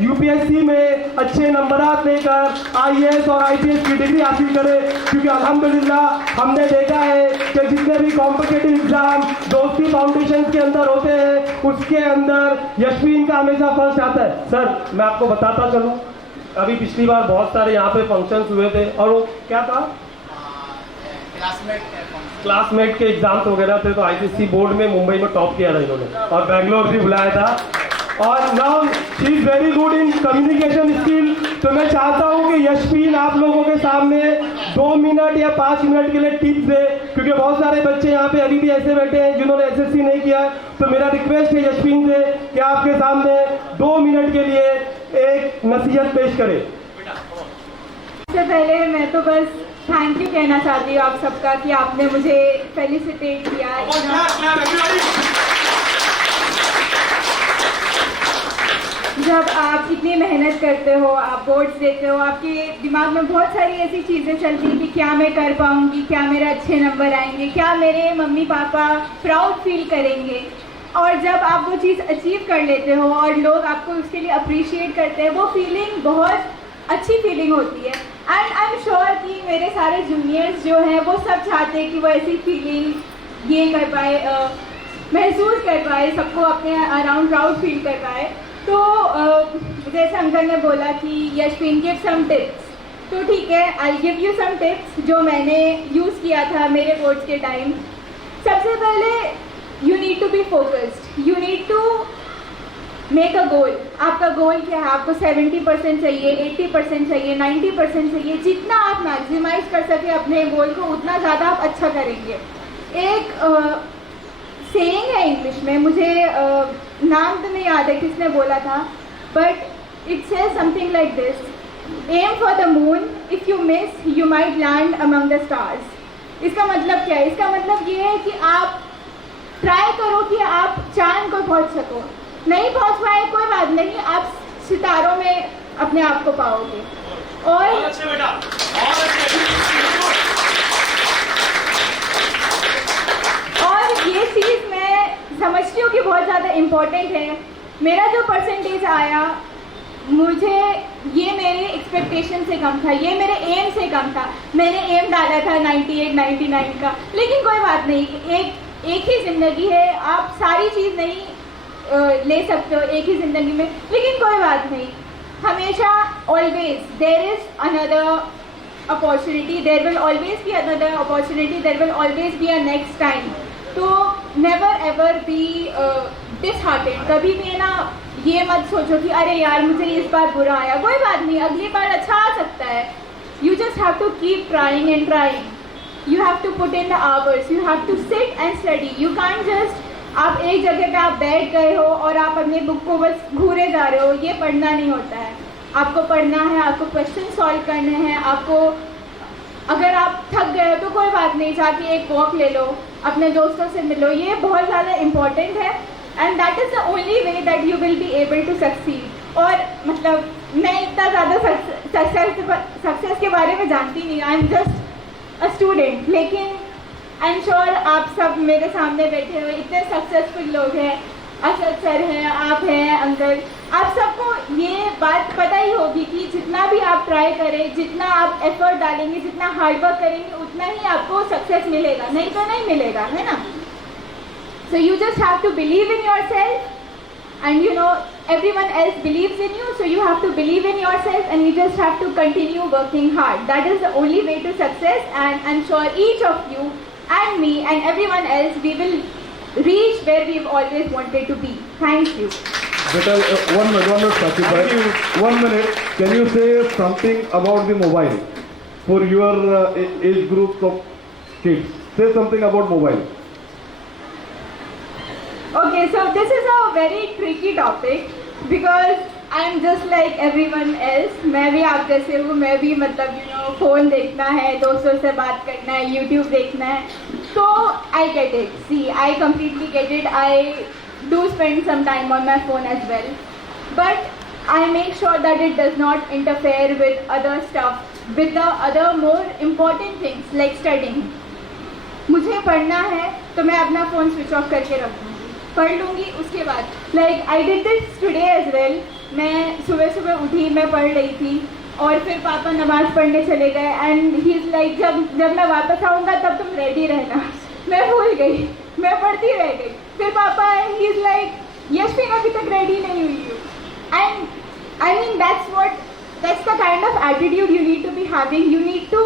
UPSC में अच्छे नंबरात लेकर IAS और IPS की डिग्री हासिल करे। क्योंकि अल्हम्दुलिल्लाह हमने देखा है कि जितने भी कॉम्पिटिटिव एग्जाम दोस्ती फाउंडेशन के अंदर होते हैं, उसके अंदर यशवीन का हमेशा फर्स्ट आता है। सर मैं आपको बताता चलूँ, अभी पिछली बार बहुत सारे यहाँ पे फंक्शंस हुए थे और वो क्या था, क्लासमेट के एग्जाम्स वगैरह थे, तो ICSE बोर्ड में मुंबई में टॉप किया था इन्होंने और बेंगलोर भी बुलाया था। और now she is very good in communication skill. तो मैं चाहता हूँ कि यशवीन आप लोगों के सामने 2 मिनट या 5 मिनट के लिए टिप्स दे, क्योंकि बहुत सारे बच्चे यहाँ पे अभी भी ऐसे बैठे हैं जिन्होंने SSC नहीं किया। तो मेरा रिक्वेस्ट है यशवीन से कि आपके सामने 2 मिनट के लिए एक नसीहत पेश करें। सबसे पहले मैं तो बस थैंक यू कहना चाहती हूँ आप सबका कि आपने मुझे फेलिसिटेट किया। जब आप इतनी मेहनत करते हो, आप बोर्ड्स देते हो, आपके दिमाग में बहुत सारी ऐसी चीज़ें चलती हैं कि क्या मैं कर पाऊँगी, क्या मेरे अच्छे नंबर आएंगे, क्या मेरे मम्मी पापा प्राउड फील करेंगे। और जब आप वो चीज़ अचीव कर लेते हो और लोग आपको उसके लिए अप्रिशिएट करते हैं, वो फीलिंग बहुत अच्छी फीलिंग होती है। एंड आई एम श्योर कि मेरे सारे जूनियर्स जो हैं वो सब चाहते हैं कि वो ऐसी फीलिंग ये कर पाए, महसूस कर पाए, सबको अपने अराउंड प्राउड फील कर पाए। तो जैसे अंकल ने बोला कि यशविन गिव सम टिप्स, तो ठीक है, I give you some tips जो मैंने यूज़ किया था मेरे बोर्ड्स के टाइम। सबसे पहले you need to be focused, you need to make a goal. आपका गोल क्या है? आपको 70% चाहिए, 80% चाहिए, 90% चाहिए। जितना आप मैक्सिमाइज कर सके अपने गोल को, उतना ज़्यादा आप अच्छा करेंगे। एक सेइंग है इंग्लिश में, मुझे नाम तो नहीं याद है किसने बोला था, but it says something like this, aim for the moon, if you miss you might land among the stars. इसका मतलब क्या है? इसका मतलब ये है कि आप ट्राई करो कि आप चांद को पहुंच सको। नहीं पहुंच पाए कोई बात नहीं, आप सितारों में अपने आप को पाओगे। और ये चीज़ मैं समझती हूँ कि बहुत ज़्यादा इम्पोर्टेंट है। मेरा जो परसेंटेज आया, मुझे ये मेरे एक्सपेक्टेशन से कम था, ये मेरे एम से कम था। मैंने एम डाला था 98, 99 का, लेकिन कोई बात नहीं, एक ही ज़िंदगी है, आप सारी चीज़ नहीं ले सकते हो एक ही ज़िंदगी में, लेकिन कोई बात नहीं। हमेशा always there is another opportunity, there will always be another opportunity, there will always be a next time. तो नेवर एवर बी डिसहार्टेड। कभी भी ना ये मत सोचो कि अरे यार मुझे इस बार बुरा आया, कोई बात नहीं, अगली बार अच्छा आ सकता है। You just have to keep trying and trying, you have to put in the hours, you have to sit and study. You can't just आप एक जगह पे आप बैठ गए हो और आप अपने बुक को बस घूरे जा रहे हो, ये पढ़ना नहीं होता है। आपको पढ़ना है, आपको क्वेश्चन सॉल्व करने हैं, आपको अगर आप थक गए हो तो कोई बात नहीं, जाके एक वॉक ले लो, अपने दोस्तों से मिलो, ये बहुत ज़्यादा इम्पॉर्टेंट है। And that is the only way that you will be able to succeed. और मतलब मैं इतना ज़्यादा सक्सेस के बारे में जानती नहीं, I am just a student, लेकिन आई एम श्योर आप सब मेरे सामने बैठे हुए इतने सक्सेसफुल लोग हैं, असद सर हैं, आप हैं, अंकल, आप सबको ये बात पता ही होगी कि जितना भी आप ट्राई करें, जितना आप एफर्ट डालेंगे, जितना हार्डवर्क करेंगे, उतना ही आपको सक्सेस मिलेगा, नहीं तो नहीं मिलेगा, है ना। So you just have to believe in yourself and you know everyone else believes in you, so you have to believe in yourself and you just have to continue working hard. That is the only way to success, and I'm sure each of you and me and everyone else, we will reach where we've always wanted to be. Thank you. Beta, one minute, Sakib bhai. 1 minute. Can you say something about the mobile for your age group of kids? Say something about mobile. Okay, so this is a very tricky topic because I'm just like everyone else. मैं भी आप जैसे हूँ, मैं भी मतलब you know phone देखना है, दोस्तों से बात करना है, YouTube देखना है, so I get it. See, I completely get it. I do spend some time on my phone as well, but I make sure that it does not interfere with other stuff, with the other more important things like studying. मुझे पढ़ना है तो मैं अपना phone switch off करके रखूँगी, पढ़ लूँगी। उसके बाद like I did this today as well. मैं सुबह सुबह उठी, मैं पढ़ रही थी और फिर पापा नमाज़ पढ़ने चले गए एंड ही इज़ लाइक जब मैं वापस आऊँगा तब तुम रेडी रहना। मैं भूल गई, मैं पढ़ती रह गई। फिर पापा आए, ही इज़ लाइक यशविन अभी तक रेडी नहीं हुई हो। And I mean that's the kind of attitude you need to be having. You need to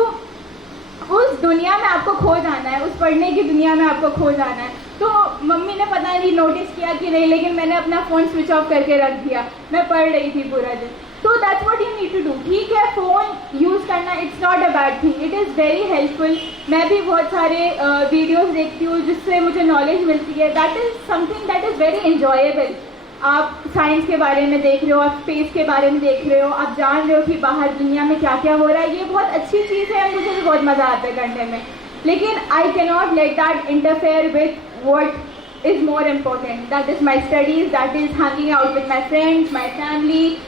उस दुनिया में आपको खो जाना है, उस पढ़ने की दुनिया में आपको खो जाना है। तो मम्मी ने पता नहीं नोटिस किया कि नहीं, लेकिन मैंने अपना फ़ोन स्विच ऑफ करके रख दिया, मैं पढ़ रही थी पूरा दिन। तो that's what you need to do. ठीक है, फ़ोन यूज़ करना it's not a bad thing, it is very helpful. मैं भी बहुत सारे वीडियोज़ देखती हूँ जिससे मुझे नॉलेज मिलती है। That is something that is very enjoyable. आप साइंस के बारे में देख रहे हो, आप स्पेस के बारे में देख रहे हो, आप जान रहे हो कि बाहर दुनिया में क्या क्या हो रहा है, ये बहुत अच्छी चीज़ है, मुझे भी बहुत मज़ा आता है करने में। लेकिन I can not let that interfere with what is more important, that is my studies, that is hanging out with my friends, my family,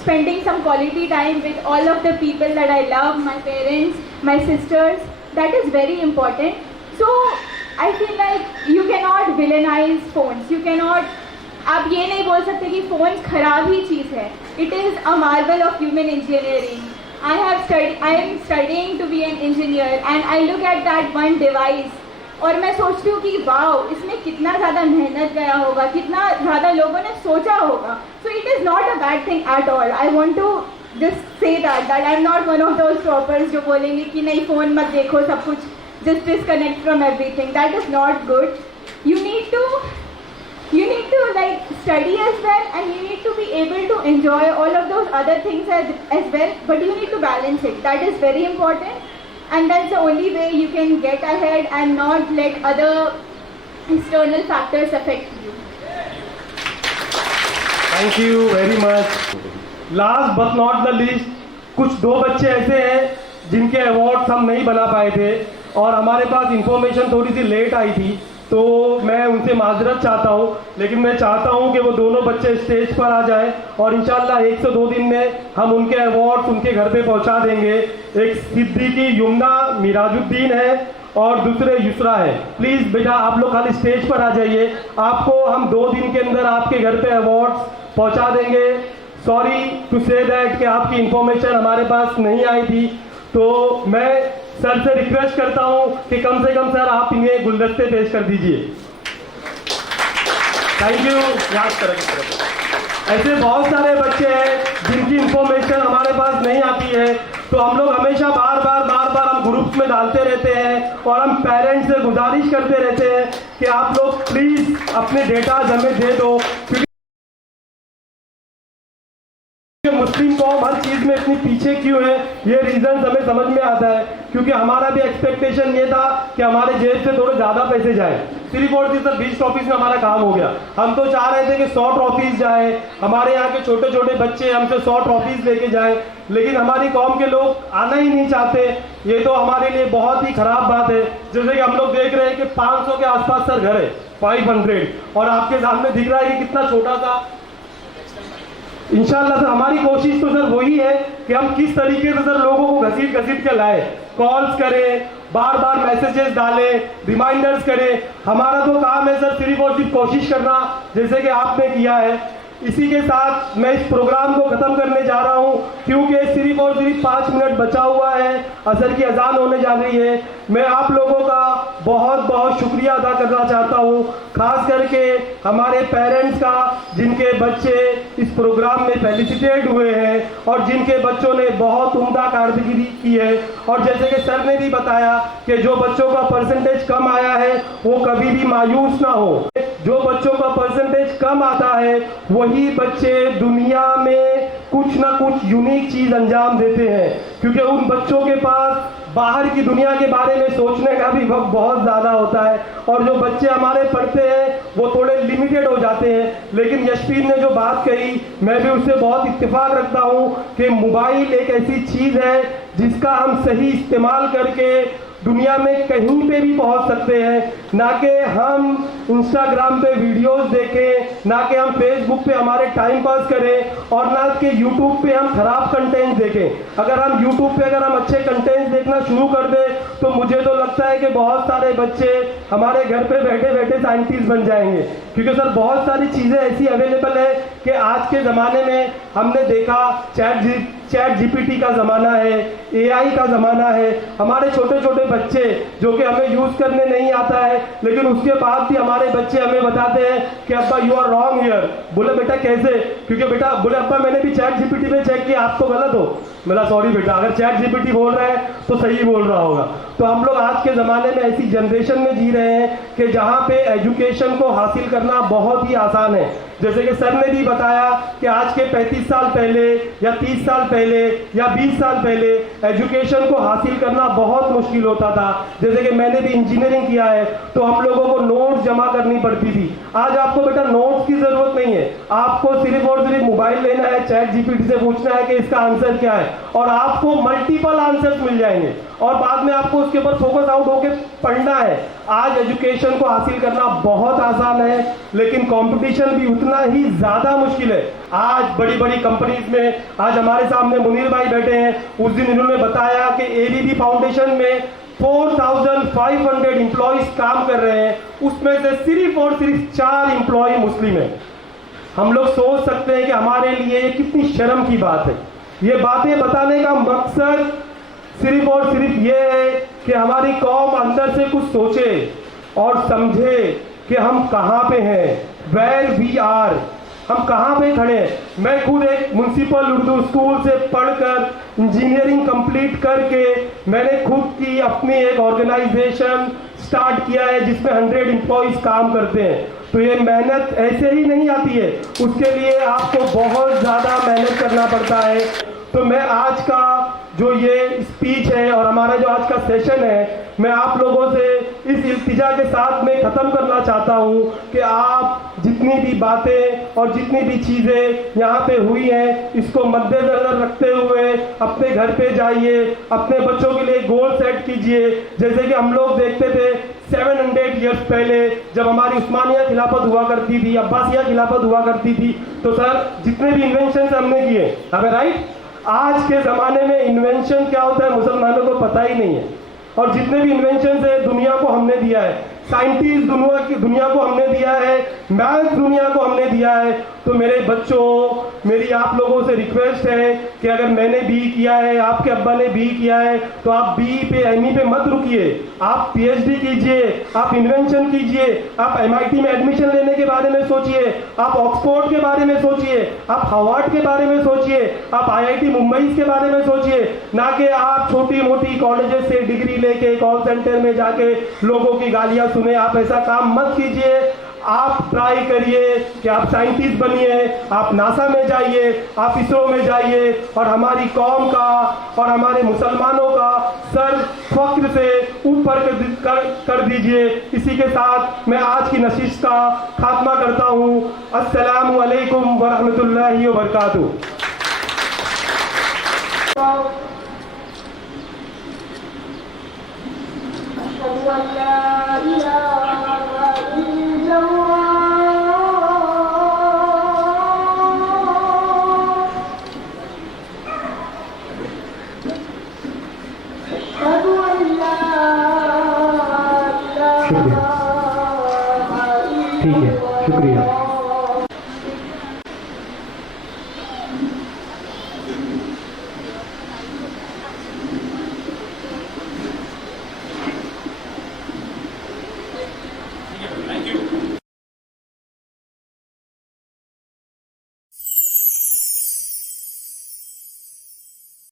spending some quality time with all of the people that I love, my parents, my sisters. That is very important. So I feel like you cannot villainize phones. You cannot, आप ये नहीं बोल सकते कि phone खराब ही चीज़ है. It is a marvel of human engineering. I am studying to be an engineer and I look at that one device और मैं सोचती हूँ कि वाओ, इसमें कितना ज़्यादा मेहनत गया होगा, कितना ज़्यादा लोगों ने सोचा होगा. So it is not a bad thing at all. I want to just say that I am not one of those toppers जो बोलेंगे कि नहीं फ़ोन मत देखो, सब कुछ just disconnect from everything. That is not good. You need to like study as well, and you need to be able to enjoy all of those other things as well, but you need to balance it. That is very important, and that's the only way you can get ahead and not let other external factors affect you. Thank you very much. Last but not the least, कुछ 2 बच्चे ऐसे हैं जिनके awards हम नहीं बना पाए थे और हमारे पास इंफॉर्मेशन थोड़ी सी लेट आई थी, तो मैं उनसे माजरत चाहता हूं, लेकिन मैं चाहता हूं कि वो दोनों बच्चे स्टेज पर आ जाएं और इंशाल्लाह 1 से 2 दिन में हम उनके अवार्ड्स उनके घर पे पहुंचा देंगे. एक सिद्दीकी युमना मिराजुद्दीन है और दूसरे युसरा है. प्लीज़ बेटा आप लोग खाली स्टेज पर आ जाइए, आपको हम 2 दिन के अंदर आपके घर पे अवार्ड्स पहुंचा देंगे. सॉरी टू से दैट कि आपकी इंफॉर्मेशन हमारे पास नहीं आई थी, तो मैं सर से रिक्वेस्ट करता हूं कि कम से कम सर आप इन्हें गुलदस्ते पेश कर दीजिए. Thank you. याद करेंगे. ऐसे बहुत सारे बच्चे हैं जिनकी इंफॉर्मेशन हमारे पास नहीं आती है, तो हम लोग हमेशा बार बार हम ग्रुप्स में डालते रहते हैं और हम पेरेंट्स से गुजारिश करते रहते हैं कि आप लोग प्लीज़ अपने डेटा हमें दे दो, क्योंकि मुस्लिम कौम हर चीज़ में इतनी पीछे क्यों है, ये रीज़न हमें समझ में आता है. क्योंकि हमारा भी एक्सपेक्टेशन ये था कि हमारे जेब से थोड़े ज़्यादा पैसे जाए. सिर्फ और सिर्फ 20 ट्रॉफीज में हमारा काम हो गया. हम तो चाह रहे थे कि 100 ट्रॉफीज जाए, हमारे यहाँ के छोटे छोटे बच्चे हमसे 100 ट्रॉफीज लेके जाएं, लेकिन हमारी कौम के लोग आना ही नहीं चाहते. ये तो हमारे लिए बहुत ही खराब बात है. जैसे कि हम लोग देख रहे हैं कि 500 के आसपास सर घर है, 500, और आपके सामने दिख रहा है कि कितना छोटा सा. इंशाल्लाह सर हमारी कोशिश तो सर वही है कि हम किस तरीके से सर लोगों को घसीट के लाए, कॉल्स करें, बार मैसेजेस डालें, रिमाइंडर्स करें. हमारा तो काम है सर सिर्फ और सिर्फ कोशिश करना, जैसे कि आपने किया है. इसी के साथ मैं इस प्रोग्राम को ख़त्म करने जा रहा हूं, क्योंकि सिर्फ और सिर्फ 5 मिनट बचा हुआ है, असर की अजान होने जा रही है. मैं आप लोगों का बहुत बहुत शुक्रिया अदा करना चाहता हूं, खास करके हमारे पेरेंट्स का जिनके बच्चे इस प्रोग्राम में फेलिसिटेट हुए हैं और जिनके बच्चों ने बहुत उम्दा कारकर्दगी की है. और जैसे कि सर ने भी बताया कि जो बच्चों का परसेंटेज कम आया है वो कभी भी मायूस ना हो. जो बच्चों का परसेंटेज कम आता है वही बच्चे दुनिया में कुछ ना कुछ यूनिक चीज अंजाम देते हैं, क्योंकि उन बच्चों के पास बाहर की दुनिया के बारे में सोचने का भी वक्त बहुत ज़्यादा होता है. और जो बच्चे हमारे पढ़ते हैं वो थोड़े लिमिटेड हो जाते हैं. लेकिन यशपीर ने जो बात कही मैं भी उससे बहुत इत्तेफाक रखता हूँ कि मोबाइल एक ऐसी चीज़ है जिसका हम सही इस्तेमाल करके दुनिया में कहीं पे भी पहुंच सकते हैं. ना कि हम इंस्टाग्राम पे वीडियोस देखें, ना कि हम फेसबुक पे हमारे टाइम पास करें, और ना कि यूट्यूब पे हम खराब कंटेंट देखें. अगर हम यूट्यूब पे अगर हम अच्छे कंटेंट देखना शुरू कर दें तो मुझे तो लगता है कि बहुत सारे बच्चे हमारे घर पे बैठे बैठे साइंटिस्ट बन जाएंगे. क्योंकि सर बहुत सारी चीज़ें ऐसी अवेलेबल है कि आज के ज़माने में हमने देखा चैट जीपीटी का ज़माना है, एआई का ज़माना है. हमारे छोटे छोटे बच्चे जो कि हमें यूज़ करने नहीं आता है, लेकिन उसके बाद भी हमारे बच्चे हमें बताते हैं कि अब्बा यू आर रॉन्ग हियर. बोले बेटा कैसे? क्योंकि बेटा बोले अब्बा मैंने भी चैट जीपीटी पे चेक किया, आप तो गलत हो. मेरा सॉरी बेटा, अगर चैट जीपीटी बोल रहा है तो सही बोल रहा होगा. तो हम लोग आज के ज़माने में ऐसी जनरेशन में जी रहे हैं कि जहाँ पे एजुकेशन को हासिल करना बहुत ही आसान है. जैसे कि सर ने भी बताया कि आज के 35 साल पहले या 30 साल पहले या 20 साल पहले एजुकेशन को हासिल करना बहुत मुश्किल होता था. जैसे कि मैंने भी इंजीनियरिंग किया है तो हम लोगों को नोट्स जमा करनी पड़ती थी. आज आपको बेटा नोट्स की ज़रूरत नहीं है, आपको सिर्फ और सिर्फ मोबाइल लेना है, चैट जीपीटी से पूछना है कि इसका आंसर क्या है, और आपको मल्टीपल आंसर्स मिल जाएंगे और बाद में आपको उसके ऊपर फोकस आउट होकर पढ़ना है. आज एजुकेशन को हासिल करना बहुत आसान है, लेकिन कंपटीशन भी उतना ही ज़्यादा मुश्किल है. आज बड़ी बड़ी कंपनीज में, आज हमारे सामने मुनीर भाई बैठे हैं, उस दिन इन्होंने बताया कि एबीवी फाउंडेशन में 4,500 एम्प्लॉयज काम कर रहे हैं, उसमें से सिर्फ और सिर्फ 4 एम्प्लॉय मुस्लिम हैं। हम लोग सोच सकते हैं कि हमारे लिए ये कितनी शर्म की बात है। ये बातें बताने का मकसद सिर्फ और सिर्फ ये है कि हमारी कौम अंदर से कुछ सोचे और समझे कि हम कहाँ पे हैं, वेयर वी आर, हम कहाँ पे खड़े हैं। मैं खुद एक म्यूनसिपल उर्दू स्कूल से पढ़कर इंजीनियरिंग कंप्लीट करके मैंने खुद की अपनी एक ऑर्गेनाइजेशन स्टार्ट किया है जिसमें 100 एम्प्लॉयज काम करते हैं। तो ये मेहनत ऐसे ही नहीं आती है, उसके लिए आपको बहुत ज़्यादा मेहनत करना पड़ता है। तो मैं आज का जो ये स्पीच है और हमारा जो आज का सेशन है, मैं आप लोगों से इस इल्तिजा के साथ में ख़त्म करना चाहता हूँ कि आप जितनी भी बातें और जितनी भी चीज़ें यहाँ पे हुई हैं, इसको मद्देनजर रखते हुए अपने घर पे जाइए, अपने बच्चों के लिए गोल सेट कीजिए। जैसे कि हम लोग देखते थे 700 ईयर्स पहले जब हमारी उस्मानिया खिलाफत हुआ करती थी, अब्बासिया खिलाफत हुआ करती थी, तो सर जितने भी इन्वेंशन हमने किए, हमें राइट, आज के ज़माने में इन्वेंशन क्या होता है मुसलमानों को पता ही नहीं है। और जितने भी इन्वेंशन है दुनिया को हमने दिया है, साइंटिस्ट दुनिया को हमने दिया है, मैथ दुनिया को हमने दिया है। तो मेरे बच्चों, मेरी आप लोगों से रिक्वेस्ट है कि अगर मैंने बी किया है, आपके अब्बा ने बी किया है, तो आप बी पे एमई पे मत रुकिए, आप पीएचडी कीजिए, आप इन्वेंशन कीजिए, आप एमआईटी में एडमिशन लेने के बारे में सोचिए, आप ऑक्सफोर्ड के बारे में सोचिए, आप हार्वर्ड के बारे में सोचिए, आप आईआईटी मुंबई के बारे में सोचिए, ना कि आप छोटी मोटी कॉलेजेस से डिग्री लेके कॉल सेंटर में जाके लोगों की गालियां सुने। आप ऐसा काम मत कीजिए। आप ट्राई करिए कि आप साइंटिस्ट बनिए, आप नासा में जाइए, आप इसरो में जाइए और हमारी कौम का और हमारे मुसलमानों का सर फख्र से ऊपर कर दीजिए। इसी के साथ मैं आज की नशिश का खात्मा करता हूँ। अस्सलामु अलैकुम वरहमतुल्लाहि वबरकातुहू। अशहदु अन ला